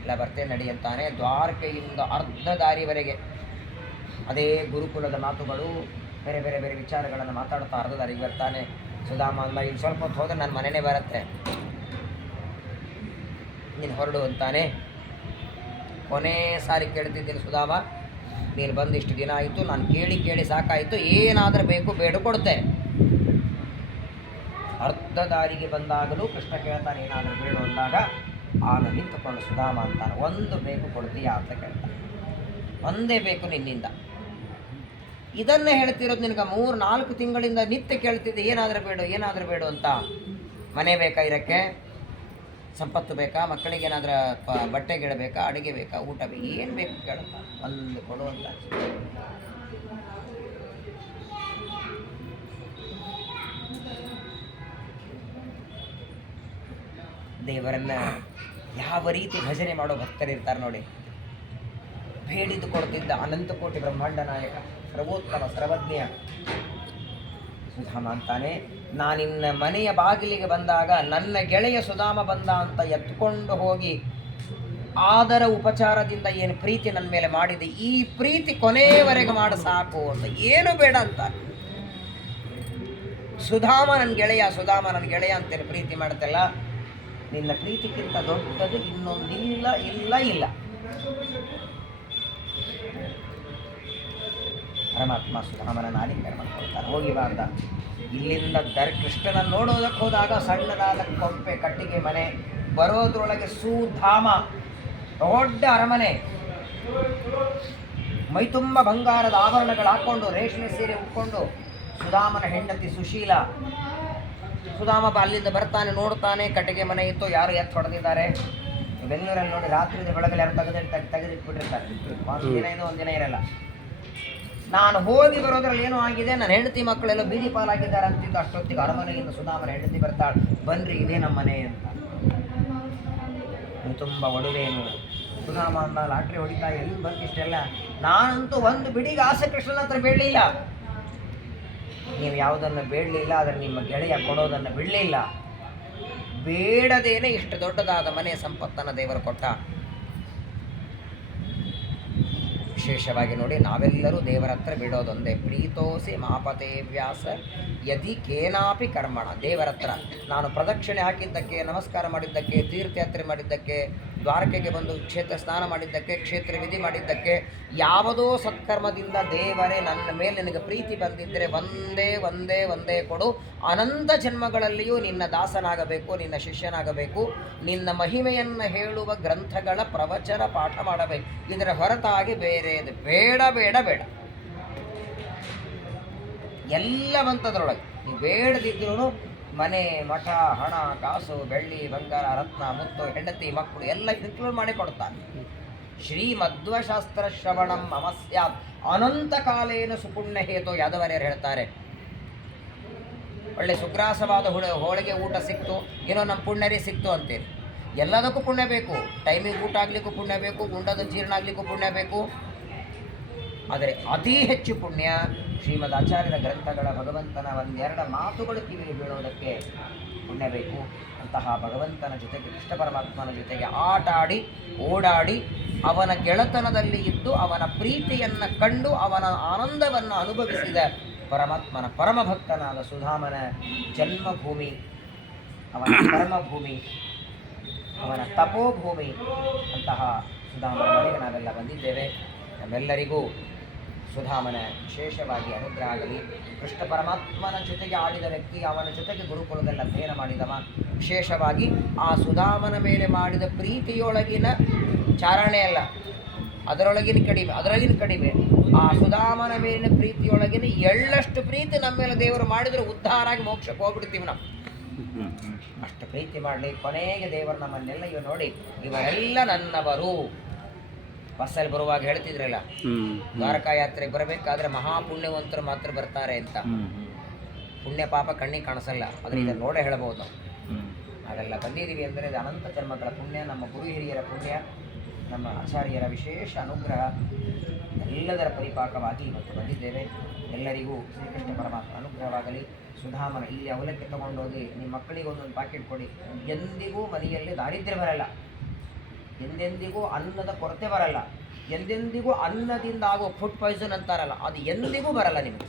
ಇಲ್ಲ, ಬರ್ತೇನೆ ನಡಿ ಅಂತಾನೆ. ದ್ವಾರಕೆಯಿಂದ ಅರ್ಧ ದಾರಿವರೆಗೆ ಅದೇ ಗುರುಕುಲದ ಮಾತುಗಳು, ಬೇರೆ ಬೇರೆ ಬೇರೆ ವಿಚಾರಗಳನ್ನು ಮಾತಾಡ್ತಾ ಅರ್ಧ ದಾರಿಗೆ ಬರ್ತಾನೆ. ಸುಧಾಮ ಅಂದ, ಇನ್ನು ಸ್ವಲ್ಪ ಹೊತ್ತು ಹೋದ್ರೆ ನನ್ನ ಮನೆಯೇ ಬರುತ್ತೆ, ನೀನು ಹೊರಡು ಅಂತಾನೆ. ಕೊನೆ ಸಾರಿ ಕೇಳ್ತಿದ್ದೀನಿ ಸುಧಾಮ, ನೀನು ಬಂದು ಇಷ್ಟು ದಿನ ಆಯಿತು, ನಾನು ಕೇಳಿ ಕೇಳಿ ಸಾಕಾಯಿತು, ಏನಾದರೂ ಬೇಕು ಬೇಡ ಕೊಡುತ್ತೆ. ಅರ್ಧ ದಾರಿಗೆ ಬಂದಾಗಲೂ ಕೃಷ್ಣ ಕೇಳ್ತಾನೆ, ಏನಾದರೂ ಬೇಡ ಅಂದಾಗ ಆಗ ನಿಂತುಕೊಂಡು ಸುಧಾಮ ಅಂತಾನೆ, 1 ಬೇಕು ಕೊಡ್ತೀಯಾ ಅಂತ ಕೇಳ್ತಾನೆ. 1 ಬೇಕು ನಿನ್ನಿಂದ. ಇದನ್ನೇ ಹೇಳ್ತಿರೋದು ನಿನಗೆ 3-4 ತಿಂಗಳಿಂದ ನಿತ್ಯ ಕೇಳ್ತಿದ್ದೆ, ಏನಾದರೂ ಬೇಡ ಏನಾದರೂ ಬೇಡ ಅಂತ. ಮನೆ ಬೇಕಾ ಇರೋಕ್ಕೆ, ಸಂಪತ್ತು ಬೇಕಾ, ಮಕ್ಕಳಿಗೆ ಏನಾದರೂ ಬಟ್ಟೆ ಗಿಡಬೇಕಾ, ಅಡುಗೆ ಬೇಕಾ, ಊಟ ಬೇಕು, ಏನು ಬೇಕು ಕೇಳುತ್ತಾ, 1 ಕೊಡುವಂತ. ದೇವರನ್ನ ಯಾವ ರೀತಿ ಭಜನೆ ಮಾಡೋ ಭಕ್ತರಿರ್ತಾರೆ ನೋಡಿ. ಬೇಡಿದು ಕೊಡ್ತಿದ್ದ ಅನಂತ ಕೋಟಿ ಬ್ರಹ್ಮಾಂಡ ನಾಯಕ, ಸರ್ವೋತ್ತಮ ಸರ್ವಜ್ಞ ಸುಧಾಮ ಅಂತಾನೆ. ನಾನಿನ್ನ ಮನೆಯ ಬಾಗಿಲಿಗೆ ಬಂದಾಗ ನನ್ನ ಗೆಳೆಯ ಸುಧಾಮ ಬಂದ ಅಂತ ಎತ್ಕೊಂಡು ಹೋಗಿ ಆದರ ಉಪಚಾರದಿಂದ ಏನು ಪ್ರೀತಿ ನನ್ನ ಮೇಲೆ ಮಾಡಿದೆ, ಈ ಪ್ರೀತಿ ಕೊನೆಯವರೆಗೆ ಮಾಡ ಸಾಕು ಅಂತ, ಏನು ಬೇಡ ಅಂತ. ಸುಧಾಮ ನನ್ನ ಗೆಳೆಯ, ಸುಧಾಮ ನನ್ನ ಗೆಳೆಯ ಅಂತೇಳಿ ಪ್ರೀತಿ ಮಾಡ್ತಲ್ಲ, ನಿನ್ನ ಪ್ರೀತಿಗಿಂತ ದೊಡ್ಡದು ಇನ್ನೊಂದಿಲ್ಲ ಇಲ್ಲ ಇಲ್ಲ. ಪರಮಾತ್ಮ ಸುಧಾಮನನ್ನು ಆಲಿಂಗನ ಮಾಡ್ಕೊಳ್ತಾನೆ. ಹೋಗಿ ಬಾರ್ದ ಇಲ್ಲಿಂದ ಕೃಷ್ಣನನ್ನು ನೋಡೋದಕ್ಕೆ ಹೋದಾಗ ಸಣ್ಣದಾದ ಕೊಂಪೆ ಕಟ್ಟಿಗೆ ಮನೆ, ಬರೋದ್ರೊಳಗೆ ಸುಧಾಮ ದೊಡ್ಡ ಅರಮನೆ, ಮೈತುಂಬ ಬಂಗಾರದ ಆಭರಣಗಳು ಹಾಕ್ಕೊಂಡು ರೇಷ್ಮೆ ಸೀರೆ ಉಟ್ಕೊಂಡು ಸುಧಾಮನ ಹೆಂಡತಿ ಸುಶೀಲ. ಸುಧಾಮ ಅಲ್ಲಿಂದ ಬರ್ತಾನೆ, ನೋಡ್ತಾನೆ, ಕಟ್ಟಿಗೆ ಮನೆ ಇತ್ತು, ಯಾರು ಎತ್ತು ಹೊಡೆದಿದ್ದಾರೆ. ಬೆಂಗಳೂರಲ್ಲಿ ನೋಡಿ ರಾತ್ರಿ ಬೆಳಗ್ಗೆ ಯಾರು ತೆಗೆದಿಟ್ಬಿಟ್ಟಿರ್ತಾರೆ, ಒಂದಿನ ಇರಲ್ಲ. ನಾನು ಹೋಗಿ ಬರೋದ್ರಲ್ಲಿ ಏನೋ ಆಗಿದೆ, ನನ್ನ ಹೆಂಡತಿ ಮಕ್ಕಳೆಲ್ಲ ಬೀದಿ ಪಾಲಾಗಿದ್ದಾರೆ ಅಂತಿದ್ದು. ಅಷ್ಟೊತ್ತಿಗೆ ಅರಮನೆಯಿಂದ ಸುಧಾಮನ ಹೆಂಡತಿ ಬರ್ತಾಳೆ, ಬನ್ರಿ ಇದೇ ನಮ್ಮ ಮನೆ ಅಂತ. ತುಂಬ ಒಡವೇನು ಸುಧಾಮ ಅನ್ನ ಲಾಟ್ರಿ ಹೊಡಿತಾ, ಎಲ್ಲಿ ಬಂದಿಷ್ಟೆಲ್ಲ. ನಾನಂತೂ 1 ಬಿಡಿಗೆ ಆಸೆ ಕೃಷ್ಣನ ಹತ್ರ ಬೇಡಲಿಲ್ಲ. ನೀವು ಯಾವುದನ್ನು ಬೇಡಲಿಲ್ಲ, ಆದರೆ ನಿಮ್ಮ ಗೆಳೆಯ ಕೊಡೋದನ್ನು ಬಿಡಲಿಲ್ಲ. ಬೇಡದೇನೆ ಇಷ್ಟು ದೊಡ್ಡದಾದ ಮನೆಯ ಸಂಪತ್ತನ್ನು ದೇವರು ಕೊಟ್ಟ. ವಿಶೇಷವಾಗಿ ನೋಡಿ, ನಾವೆಲ್ಲರೂ ದೇವರ ಹತ್ರ ಬಿಡೋದೊಂದೇ, ಪ್ರೀತೋಸಿ ಮಾಪತೆ ವ್ಯಾಸ ಯದಿ ಕೇನಾಪಿ ಕರ್ಮಣ. ದೇವರ ಹತ್ರ ನಾನು ಪ್ರದಕ್ಷಿಣೆ ಹಾಕಿದ್ದಕ್ಕೆ, ನಮಸ್ಕಾರ ಮಾಡಿದ್ದಕ್ಕೆ, ತೀರ್ಥಯಾತ್ರೆ ಮಾಡಿದ್ದಕ್ಕೆ, ದ್ವಾರಕೆಗೆ ಬಂದು ಕ್ಷೇತ್ರ ಸ್ನಾನ ಮಾಡಿದ್ದಕ್ಕೆ, ಕ್ಷೇತ್ರ ವಿಧಿ ಮಾಡಿದ್ದಕ್ಕೆ, ಯಾವುದೋ ಸತ್ಕರ್ಮದಿಂದ ದೇವರೇ ನನ್ನ ಮೇಲೆ ನಿನಗೆ ಪ್ರೀತಿ ಬಂದಿದ್ದರೆ ಒಂದೇ ಒಂದೇ ಒಂದೇ ಕೊಡು. ಅನಂತ ಜನ್ಮಗಳಲ್ಲಿಯೂ ನಿನ್ನ ದಾಸನಾಗಬೇಕು, ನಿನ್ನ ಶಿಷ್ಯನಾಗಬೇಕು, ನಿನ್ನ ಮಹಿಮೆಯನ್ನು ಹೇಳುವ ಗ್ರಂಥಗಳ ಪ್ರವಚನ ಪಾಠ ಮಾಡಬೇಕು. ಇದರ ಹೊರತಾಗಿ ಬೇರೆ ಬೇಡ ಬೇಡ ಬೇಡ. ಎಲ್ಲವಂಥದ್ರೊಳಗೆ ನೀವು ಬೇಡದಿದ್ರೂ ಮನೆ, ಮಠ, ಹಣ, ಕಾಸು, ಬೆಳ್ಳಿ, ಬಂಗಾರ, ರತ್ನ, ಮುತ್ತು, ಹೆಂಡತಿ, ಮಕ್ಕಳು ಎಲ್ಲ ಇನ್ಕ್ಲೂಡ್ ಮಾಡಿ ಕೊಡ್ತಾನೆ. ಶ್ರೀಮಧ್ವಶಾಸ್ತ್ರ ಶ್ರವಣಂ ಮಮ ಸ್ಯಾತ್ ಅನಂತ ಕಾಲೇನ ಸುಪುಣ್ಯ ಹೇತೋ ಯಾದವರ್ಯರು ಹೇಳ್ತಾರೆ. ಒಳ್ಳೆ ಸುಗ್ರಾಸವಾದ ಹೋಳಿಗೆ ಊಟ ಸಿಕ್ತು, ಏನೋ ನಮ್ಮ ಪುಣ್ಯರೇ ಸಿಕ್ತು ಅಂತೇಳಿ. ಎಲ್ಲದಕ್ಕೂ ಪುಣ್ಯ ಬೇಕು. ಟೈಮಿಗೆ ಊಟ ಆಗಲಿಕ್ಕೂ ಪುಣ್ಯ ಬೇಕು, ಗುಂಡದ ಜೀರ್ಣ ಆಗಲಿಕ್ಕೂ ಪುಣ್ಯ ಬೇಕು. ಆದರೆ ಅತೀ ಹೆಚ್ಚು ಪುಣ್ಯ ಶ್ರೀಮದ್ ಆಚಾರ್ಯರ ಗ್ರಂಥಗಳ ಭಗವಂತನ ಒಂದೆರಡು ಮಾತುಗಳು ಕಿವಿಗೆ ಬೀಳೋದಕ್ಕೆ ಪುಣ್ಯ ಬೇಕು. ಅಂತಹ ಭಗವಂತನ ಜೊತೆಗೆ ಕೃಷ್ಣ ಪರಮಾತ್ಮನ ಜೊತೆಗೆ ಆಟ ಆಡಿ ಓಡಾಡಿ ಅವನ ಗೆಳತನದಲ್ಲಿ ಇದ್ದು ಅವನ ಪ್ರೀತಿಯನ್ನು ಕಂಡು ಅವನ ಆನಂದವನ್ನು ಅನುಭವಿಸಿದ ಪರಮಾತ್ಮನ ಪರಮಭಕ್ತನಾದ ಸುಧಾಮನ ಜನ್ಮಭೂಮಿ, ಅವನ ಕರ್ಮಭೂಮಿ, ಅವನ ತಪೋಭೂಮಿ ಅಂತಹ ಸುಧಾಮನ ಮನೆಗೆ ನಾವೆಲ್ಲ ಬಂದಿದ್ದೇವೆ. ನಮ್ಮೆಲ್ಲರಿಗೂ ಸುಧಾಮನ ವಿಶೇಷವಾಗಿ ಅನುಗ್ರಹ ಆಗಲಿ. ಕೃಷ್ಣ ಪರಮಾತ್ಮನ ಜೊತೆಗೆ ಆಡಿದ ವ್ಯಕ್ತಿ, ಅವನ ಜೊತೆಗೆ ಗುರುಕುಲದಲ್ಲಿ ಅಧ್ಯಯನ ಮಾಡಿದವ, ವಿಶೇಷವಾಗಿ ಆ ಸುಧಾಮನ ಮೇಲೆ ಮಾಡಿದ ಪ್ರೀತಿಯೊಳಗಿನ ಚಾರಣೆ ಅಲ್ಲ, ಅದರೊಳಗಿನ ಕಡಿಮೆ ಆ ಸುಧಾಮನ ಮೇಲಿನ ಪ್ರೀತಿಯೊಳಗಿನ ಎಳ್ಳಷ್ಟು ಪ್ರೀತಿ ನಮ್ಮ ಮೇಲೆ ದೇವರು ಮಾಡಿದರೆ ಉದ್ಧಾರ ಆಗಿ ಮೋಕ್ಷಕ್ಕೆ ಹೋಗ್ಬಿಡ್ತೀವಿ ನಾವು. ಅಷ್ಟು ಪ್ರೀತಿ ಮಾಡಲಿ. ಕೊನೆಗೆ ದೇವರು ನಮ್ಮನ್ನೆಲ್ಲ ಇವ ನೋಡಿ, ಇವರೆಲ್ಲ ನನ್ನವರು. ಬಸ್ಸಲ್ಲಿ ಬರುವಾಗ ಹೇಳ್ತಿದ್ರಲ್ಲ, ದ್ವಾರಕಾ ಯಾತ್ರೆಗೆ ಬರಬೇಕಾದ್ರೆ ಮಹಾಪುಣ್ಯವಂತರು ಮಾತ್ರ ಬರ್ತಾರೆ ಅಂತ. ಪುಣ್ಯ ಪಾಪ ಕಣ್ಣಿಗೆ ಕಾಣಿಸಲ್ಲ, ಆದರೆ ಇದನ್ನು ನೋಡೇ ಹೇಳ್ಬೋದು ನಾವು. ನಾವೆಲ್ಲ ಬಂದಿದ್ದೀವಿ ಅಂದರೆ ಇದು ಅನಂತ ಜನ್ಮಗಳ ಪುಣ್ಯ, ನಮ್ಮ ಗುರು ಹಿರಿಯರ ಪುಣ್ಯ, ನಮ್ಮ ಆಚಾರ್ಯರ ವಿಶೇಷ ಅನುಗ್ರಹ ಎಲ್ಲದರ ಪರಿಪಾಕವಾಗಿ ಇವತ್ತು ಬಂದಿದ್ದೇವೆ. ಎಲ್ಲರಿಗೂ ಶ್ರೀಕೃಷ್ಣ ಪರಮಾತ್ಮ ಅನುಗ್ರಹವಾಗಲಿ. ಸುಧಾಮನ ಇಲ್ಲಿ ಅವಲಕ್ಕಿ ತೊಗೊಂಡೋಗಿ ನಿಮ್ಮ ಮಕ್ಕಳಿಗೆ ಒಂದೊಂದು ಪ್ಯಾಕೆಟ್ ಕೊಡಿ. ಎಂದಿಗೂ ಮನೆಯಲ್ಲಿ ದಾರಿದ್ರ್ಯ ಬರಲ್ಲ, ಎಂದೆಂದಿಗೂ ಅನ್ನದ ಕೊರತೆ ಬರಲ್ಲ, ಎಂದೆಂದಿಗೂ ಅನ್ನದಿಂದ ಆಗೋ ಫುಡ್ ಪಾಯ್ಸನ್ ಅಂತಾರಲ್ಲ, ಅದು ಎಂದಿಗೂ ಬರಲ್ಲ ನಿಮಗೆ.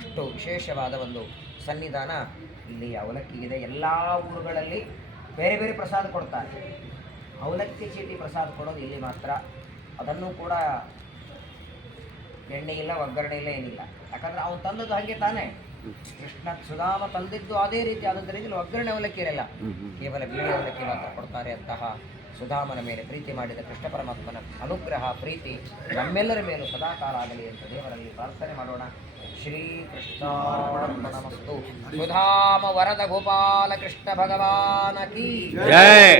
ಅಷ್ಟು ವಿಶೇಷವಾದ ಒಂದು ಸನ್ನಿಧಾನ ಇಲ್ಲಿ ಅವಲಕ್ಕಿಗಿದೆ. ಎಲ್ಲ ಊರುಗಳಲ್ಲಿ ಬೇರೆ ಬೇರೆ ಪ್ರಸಾದ ಕೊಡ್ತಾರೆ, ಅವಲಕ್ಕಿ ಚೀಟಿ ಪ್ರಸಾದ ಕೊಡೋದು ಇಲ್ಲಿ ಮಾತ್ರ. ಅದನ್ನು ಕೂಡ ಎಣ್ಣೆ ಇಲ್ಲ, ಒಗ್ಗರಣೆ ಇಲ್ಲ, ಏನಿಲ್ಲ. ಯಾಕಂದರೆ ಅವನು ತಂದದ್ದು ಹಾಗೆ ತಾನೇ. ಕೃಷ್ಣ ಸುಧಾಮ ತಂದಿದ್ದು ಅದೇ ರೀತಿ ಆದದ್ದರಿಂದ ಇಲ್ಲಿ ಒಗ್ಗರಣೆ ಅವಲಕ್ಕಿ ಇರಲ್ಲ, ಕೇವಲ ಬೇಳೆ ಅವಲಕ್ಕಿ ಮಾತ್ರ ಕೊಡ್ತಾರೆ. ಅಂತಹ ಸುಧಾಮನ ಮೇಲೆ ಪ್ರೀತಿ ಮಾಡಿದ ಕೃಷ್ಣ ಪರಮಾತ್ಮನ ಅನುಗ್ರಹ ಪ್ರೀತಿ ನಮ್ಮೆಲ್ಲರ ಮೇಲೂ ಸದಾಕಾಲ ಆಗಲಿ ಅಂತ ದೇವರಲ್ಲಿ ಪ್ರಾರ್ಥನೆ ಮಾಡೋಣ. ಶ್ರೀಕೃಷ್ಣಾರ್ಪಣಮಸ್ತು. ಸುಧಾಮ ವರದ ಗೋಪಾಲ ಕೃಷ್ಣ ಭಗವಾನ ಕೀ ಜೈ.